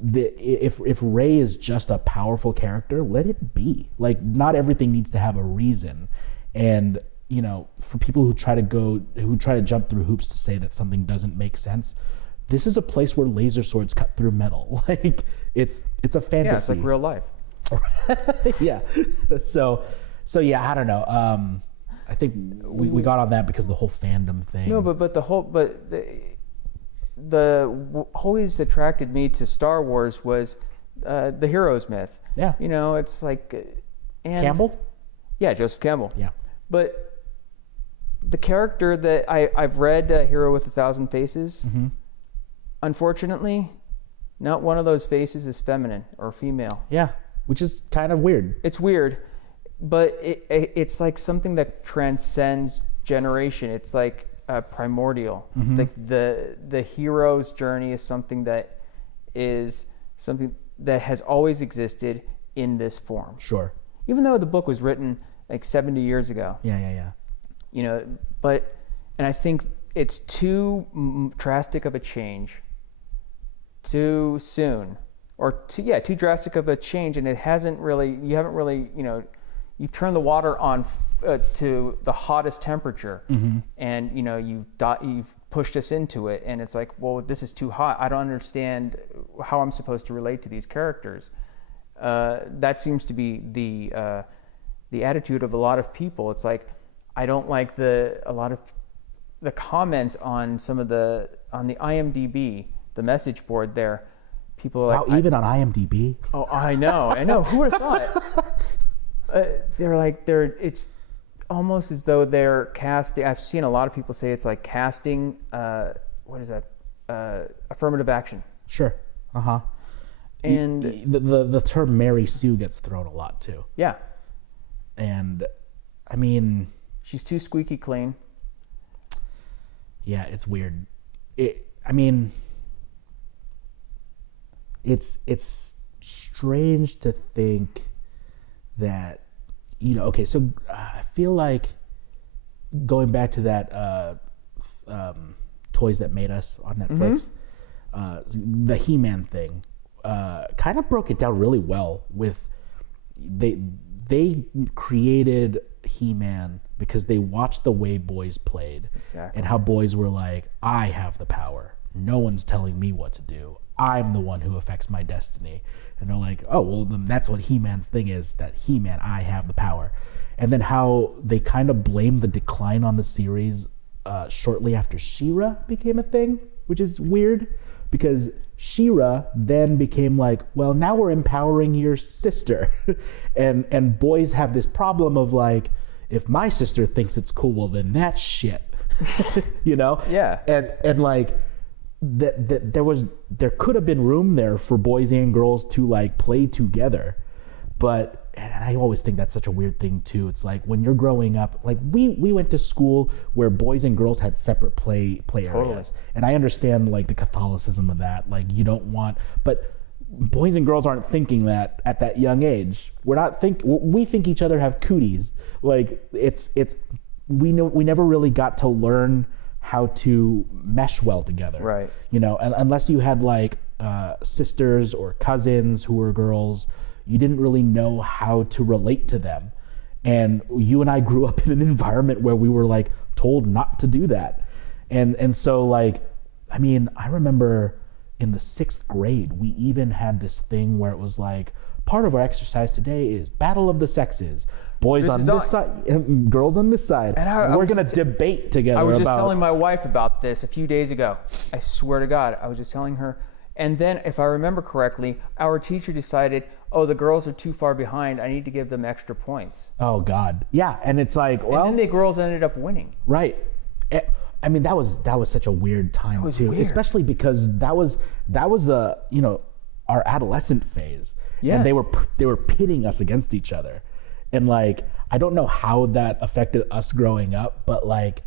if Rey is just a powerful character, let it be. Like, not everything needs to have a reason. And you know, for people who try to jump through hoops to say that something doesn't make sense, this is a place where laser swords cut through metal. Like, it's a fantasy. Yeah, it's like real life. Yeah. So yeah, I don't know. I think we got on that because of the whole fandom thing. No, but the always attracted me to Star Wars was the hero's myth. Yeah. You know, it's like Campbell? Yeah, Joseph Campbell. Yeah. But the character that I've read, Hero with a Thousand Faces, unfortunately, not one of those faces is feminine or female. Yeah, which is kind of weird. It's weird, but it's like something that transcends generation. It's like primordial. Like the hero's journey is something that has always existed in this form. Sure. Even though the book was written like 70 years ago. Yeah. You know, and I think it's too drastic of a change too soon, or too drastic of a change, and you haven't really, you know, you've turned the water on to the hottest temperature, and you know, you've pushed us into it, and it's like, well, this is too hot. I don't understand how I'm supposed to relate to these characters. That seems to be the attitude of a lot of people. It's like, I don't like a lot of the comments on on the IMDb, the message board there. People are like, wow, even on IMDb. Oh, I know. Who would have thought? It's almost as though they're casting. I've seen a lot of people say it's like casting. What is that? Affirmative action. Sure. And the term Mary Sue gets thrown a lot too. Yeah. And I mean, she's too squeaky clean. Yeah, it's weird. It's strange to think that, you know, okay, so I feel like going back to that Toys That Made Us on Netflix, the He-Man thing, kind of broke it down really well with they created He-Man because they watched the way boys played. Exactly. And how boys were like, I have the power. No one's telling me what to do. I'm the one who affects my destiny. And they're like, oh, well, then that's what He-Man's thing is, that He-Man, I have the power. And then how they kind of blamed the decline on the series shortly after She-Ra became a thing, which is weird because She-Ra then became like, well, now we're empowering your sister. and boys have this problem of like, if my sister thinks it's cool, well, then that's shit. You know? Yeah. And like, there could have been room there for boys and girls to like play together, but and I always think that's such a weird thing too. It's like when you're growing up, like we went to school where boys and girls had separate play areas, and I understand like the Catholicism of that. Like you don't want, but boys and girls aren't thinking that at that young age. We think each other have cooties. Like we never really got to learn how to mesh well together. Right. You know, unless you had like sisters or cousins who were girls, you didn't really know how to relate to them. And you and I grew up in an environment where we were like told not to do that. And so like, I mean, I remember in the 6th grade, we even had this thing where it was like, part of our exercise today is battle of the sexes. Boys on this side, girls on this side. And we're going to debate together. I was just telling my wife about this a few days ago. I swear to God, I was just telling her. And then, if I remember correctly, our teacher decided, oh, the girls are too far behind. I need to give them extra points. Oh, God. Yeah. And it's like, well. And then the girls ended up winning. Right. I mean, that was such a weird time too, weird. Especially because that was you know, our adolescent phase. Yeah. And they were pitting us against each other. And like, I don't know how that affected us growing up, but like,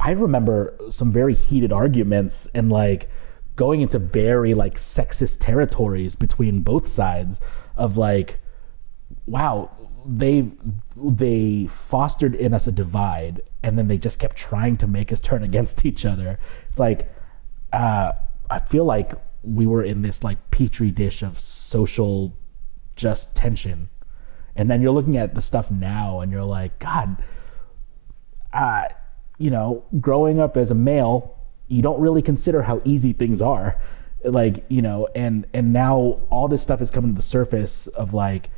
I remember some very heated arguments and like going into very like sexist territories between both sides of like, wow, they fostered in us a divide, and then they just kept trying to make us turn against each other. It's like, I feel like we were in this like petri dish of social just tension. And then you're looking at the stuff now and you're like, God, you know, growing up as a male, you don't really consider how easy things are. Like, you know, and now all this stuff is coming to the surface of like,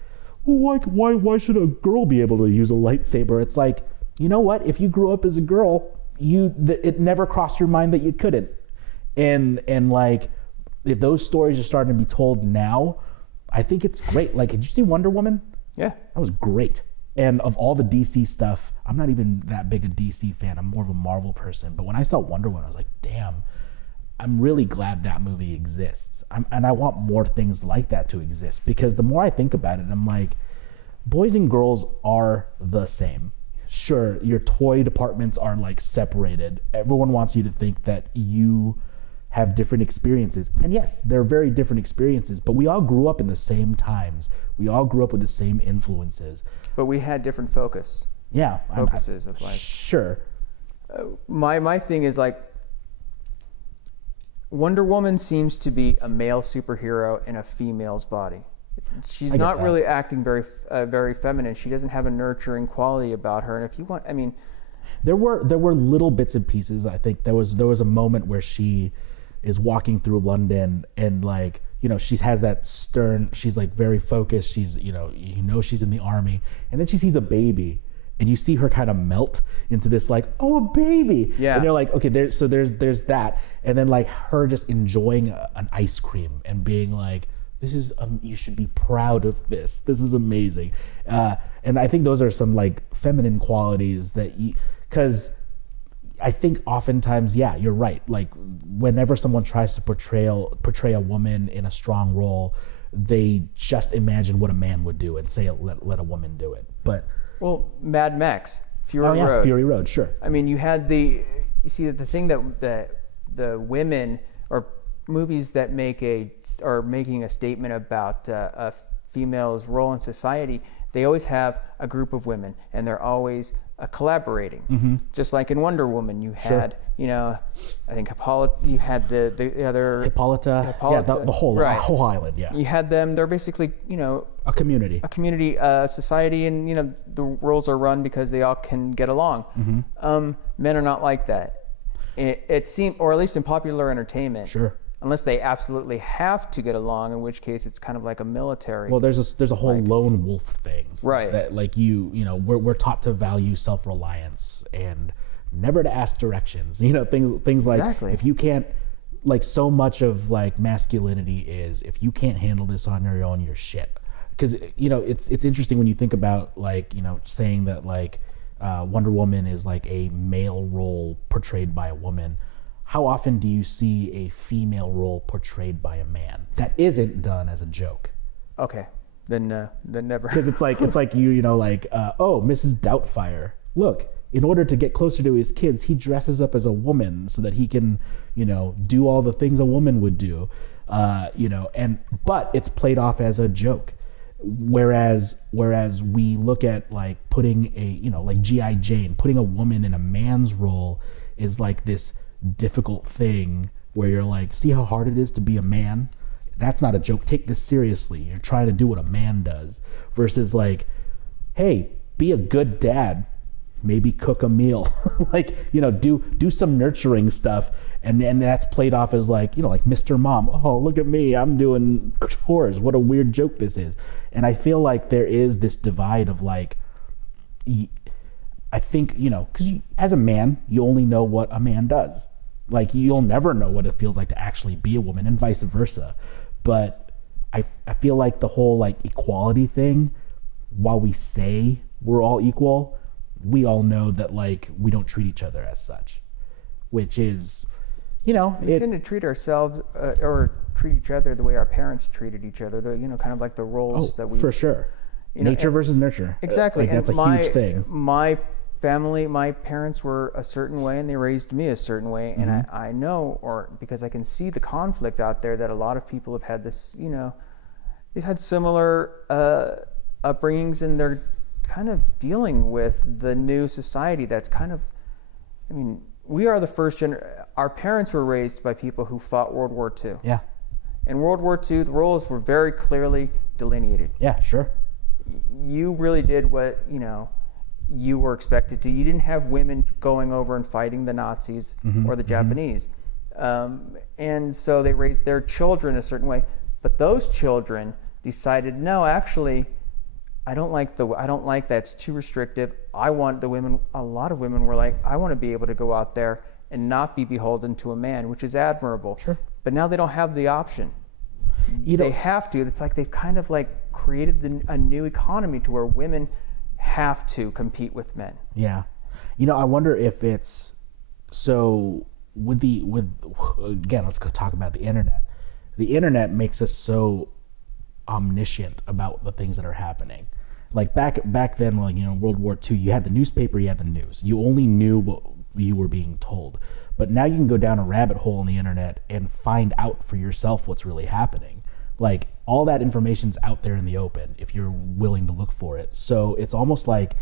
well, why should a girl be able to use a lightsaber? It's like, you know what? If you grew up as a girl, it never crossed your mind that you couldn't. And like, if those stories are starting to be told now, I think it's great. Like, did you see Wonder Woman? Yeah. That was great. And of all the DC stuff, I'm not even that big a DC fan. I'm more of a Marvel person. But when I saw Wonder Woman, I was like, damn, I'm really glad that movie exists. And I want more things like that to exist, because the more I think about it, I'm like, boys and girls are the same. Sure, your toy departments are like separated. Everyone wants you to think that you have different experiences. And yes, they're very different experiences, but we all grew up in the same times. We all grew up with the same influences. But we had different focuses of life. Sure. My thing is like, Wonder Woman seems to be a male superhero in a female's body. She's not really acting very feminine. She doesn't have a nurturing quality about her. And if you want, I mean, there were little bits and pieces. I think there was a moment where she is walking through London and like, you know, she has that stern, she's like very focused. She's, you know, she's in the army, and then she sees a baby and you see her kind of melt into this like, oh, a baby. Yeah. And you're like, okay, there's that. And then like her just enjoying an ice cream and being like, this is, you should be proud of this. This is amazing. And I think those are some like feminine qualities that because I think oftentimes, yeah, you're right. Like whenever someone tries to portray a woman in a strong role, they just imagine what a man would do and say, let a woman do it. But well, Mad Max, Fury Road. Fury Road, sure. I mean, you see the thing that the women or movies that are making a statement about a female's role in society, they always have a group of women, and they're always collaborating. Mm-hmm. Just like in Wonder Woman, you had, you know, I think you had the other Hippolyta. Yeah, the whole island. Yeah, you had them. They're basically, you know, a community, society, and you know the rules are run because they all can get along. Mm-hmm. Men are not like that. It seems, or at least in popular entertainment. Sure. Unless they absolutely have to get along, in which case it's kind of like a military. Well, there's a whole lone wolf thing, right? That like you know we're taught to value self-reliance and never to ask directions. You know, things like exactly. If you can't, like so much of like masculinity is if you can't handle this on your own, you're shit. Because you know it's interesting when you think about like, you know, saying that like Wonder Woman is like a male role portrayed by a woman. How often do you see a female role portrayed by a man that isn't done as a joke? Okay, then never. Because it's like you know, like oh, Mrs. Doubtfire. Look, in order to get closer to his kids, he dresses up as a woman so that he can, you know, do all the things a woman would do. You know, but it's played off as a joke. Whereas we look at like putting a, you know, like G.I. Jane, putting a woman in a man's role is like this difficult thing where you're like, see how hard it is to be a man? That's not a joke. Take this seriously. You're trying to do what a man does. Versus like, hey, be a good dad. Maybe cook a meal. Like, do some nurturing stuff. And that's played off as like, like Mr. Mom. Oh, look at me. I'm doing chores. What a weird joke this is. And I feel like there is this divide of like, I think, because as a man, you only know what a man does. Like, you'll never know what it feels like to actually be a woman, and vice versa. But I feel like the whole like equality thing, while we say we're all equal, we all know that like we don't treat each other as such, which is, we tend to treat ourselves or treat each other the way our parents treated each other. The kind of like the roles that we, for sure, nature versus nurture. Exactly, like, that's a huge thing. My family, my parents were a certain way, and they raised me a certain way, and I know, or because I can see the conflict out there, that a lot of people have had this. They've had similar upbringings, and they're kind of dealing with the new society that's kind of, we are the first our parents were raised by people who fought World War II. Yeah. In World War II, the roles were very clearly delineated. Yeah, sure. You really did what, you were expected to. You didn't have women going over and fighting the Nazis or the Japanese. And so they raised their children a certain way. But those children decided, no, actually, I don't like that. It's too restrictive. I want a lot of women were like, I want to be able to go out there and not be beholden to a man, which is admirable. Sure. But now they don't have the option. They have to. It's like they've kind of like created a new economy to where women have to compete with men. Yeah. I wonder if it's so again, let's go talk about the internet. The internet makes us so omniscient about the things that are happening. Like back then, like, World War II, you had the newspaper, you had the news. You only knew what you were being told. But now you can go down a rabbit hole on the internet and find out for yourself what's really happening. Like, all that information's out there in the open if you're willing to look for it. So it's almost like,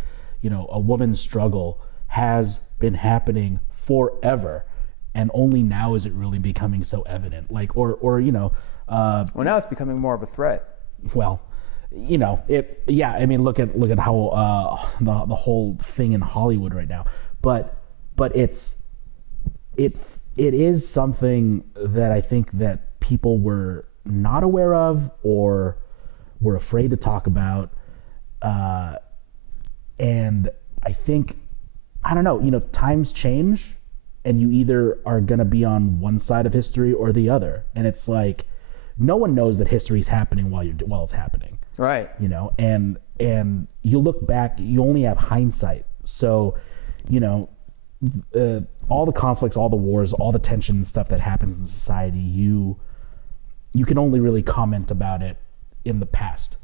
a woman's struggle has been happening forever, and only now is it really becoming so evident. Like, or well, now it's becoming more of a threat. Well, look at how the whole thing in Hollywood right now. But it is something that I think that people were not aware of or were afraid to talk about. And I think, I don't know, times change, and you either are going to be on one side of history or the other. And it's like, no one knows that history is happening while it's happening. Right. And you look back, you only have hindsight. So, all the conflicts, all the wars, all the tension and stuff that happens in society, you can only really comment about it in the past.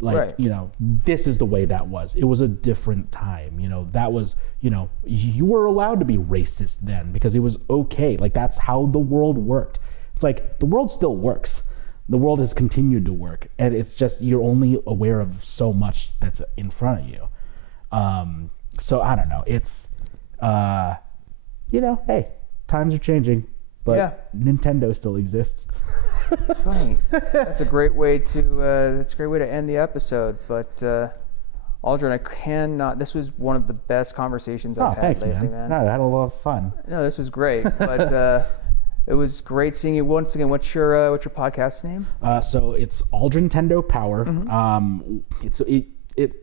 Like, right. This is the way that was. It was a different time. That was, you were allowed to be racist then because it was okay. Like, that's how the world worked. It's like, the world still works. The world has continued to work. And it's just, you're only aware of so much that's in front of you. So I don't know. It's, hey, times are changing, but Nintendo still exists. It's funny. That's a great way to end the episode. But Aldrin, I cannot. This was one of the best conversations I've had lately, man. No, I had a lot of fun. No, this was great. But it was great seeing you once again. What's your podcast name? So it's Aldrin Tendo Power. It's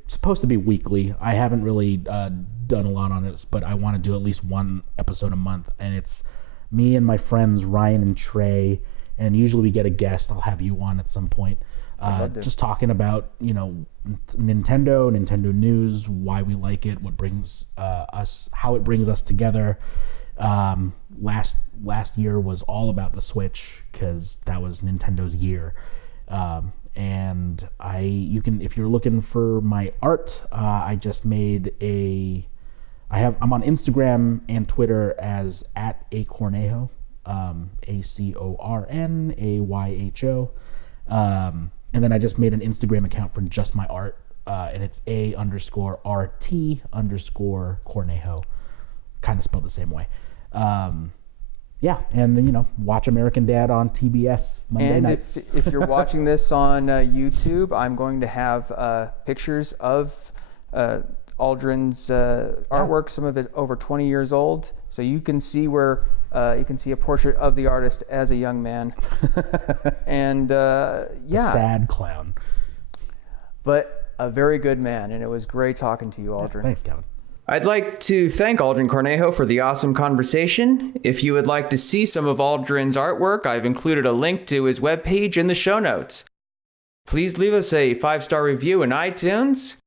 supposed to be weekly. I haven't really done a lot on it, but I want to do at least one episode a month. And it's me and my friends Ryan and Trey, and usually we get a guest. I'll have you on at some point. Just talking about Nintendo news, why we like it, what brings us, how it brings us together. Last year was all about the Switch because that was Nintendo's year. And if you're looking for my art, I just made I'm on Instagram and Twitter as @acornejo, ACORNAYHO. And then I just made an Instagram account for just my art, and it's _RT_Cornejo. kind of spelled the same way. Yeah, and then, you know, watch American Dad on TBS Monday nights. And if you're watching this on YouTube, I'm going to have pictures of Aldrin's artwork, some of it over 20 years old, so you can see where you can see a portrait of the artist as a young man. And A sad clown. But a very good man, and it was great talking to you, Aldrin. Yeah, thanks, Kevin. I'd like to thank Aldrin Cornejo for the awesome conversation. If you would like to see some of Aldrin's artwork, I've included a link to his webpage in the show notes. Please leave us a 5-star review in iTunes.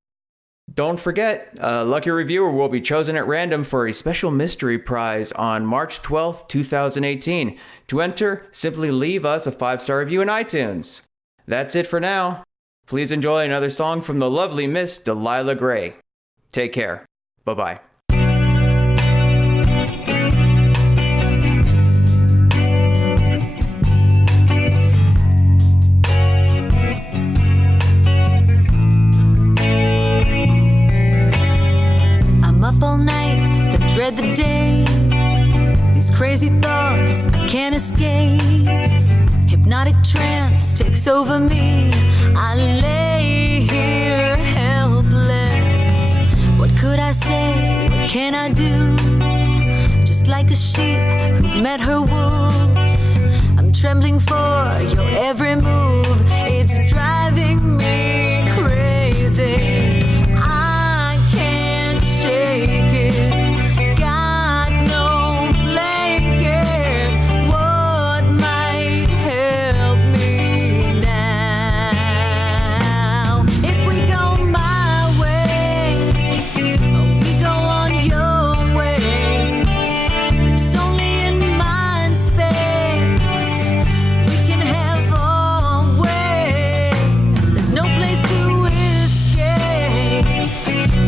Don't forget, a lucky reviewer will be chosen at random for a special mystery prize on March 12th, 2018. To enter, simply leave us a 5-star review in iTunes. That's it for now. Please enjoy another song from the lovely Miss Delilah Gray. Take care. Bye-bye. I'm up all night, I dread the day. These crazy thoughts I can't escape. Hypnotic trance takes over me. I lay here helpless. What could I say? What can I do? Just like a sheep who's met her wolf, I'm trembling for your every move. It's driving me crazy. I can't shake it. Got no blanket. What might help me now? If we go my way, we go on your way. It's only in mind space. We can have our way. There's no place to escape.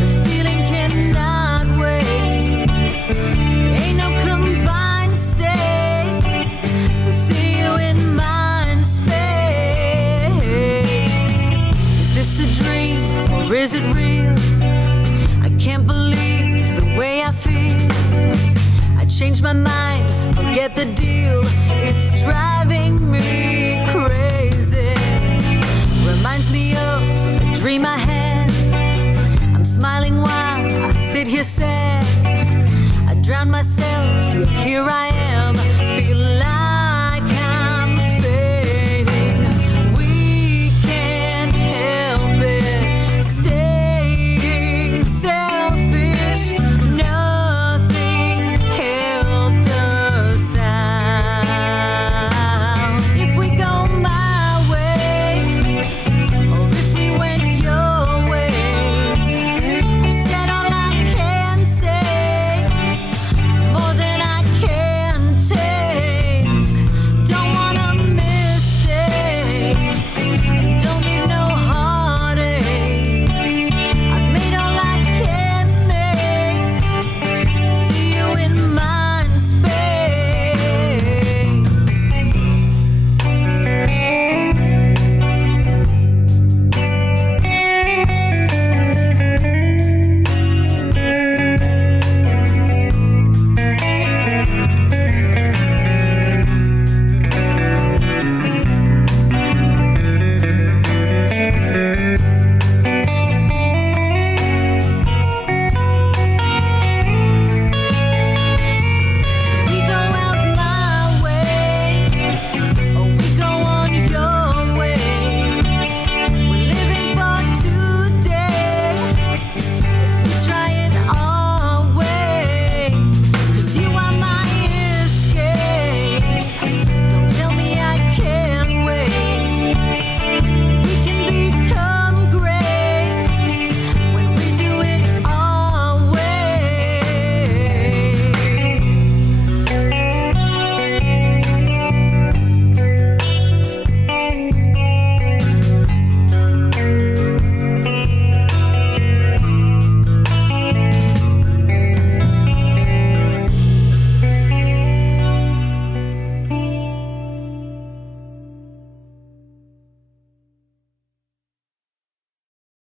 The feeling cannot wait. Ain't no combined state. So see you in mind space. Is this a dream or is it real? I can't believe the way I feel. I changed my mind, forget the deal. It's driving me crazy. Reminds me of a dream I had. I'm smiling while I sit here sad. I drown myself, yet here I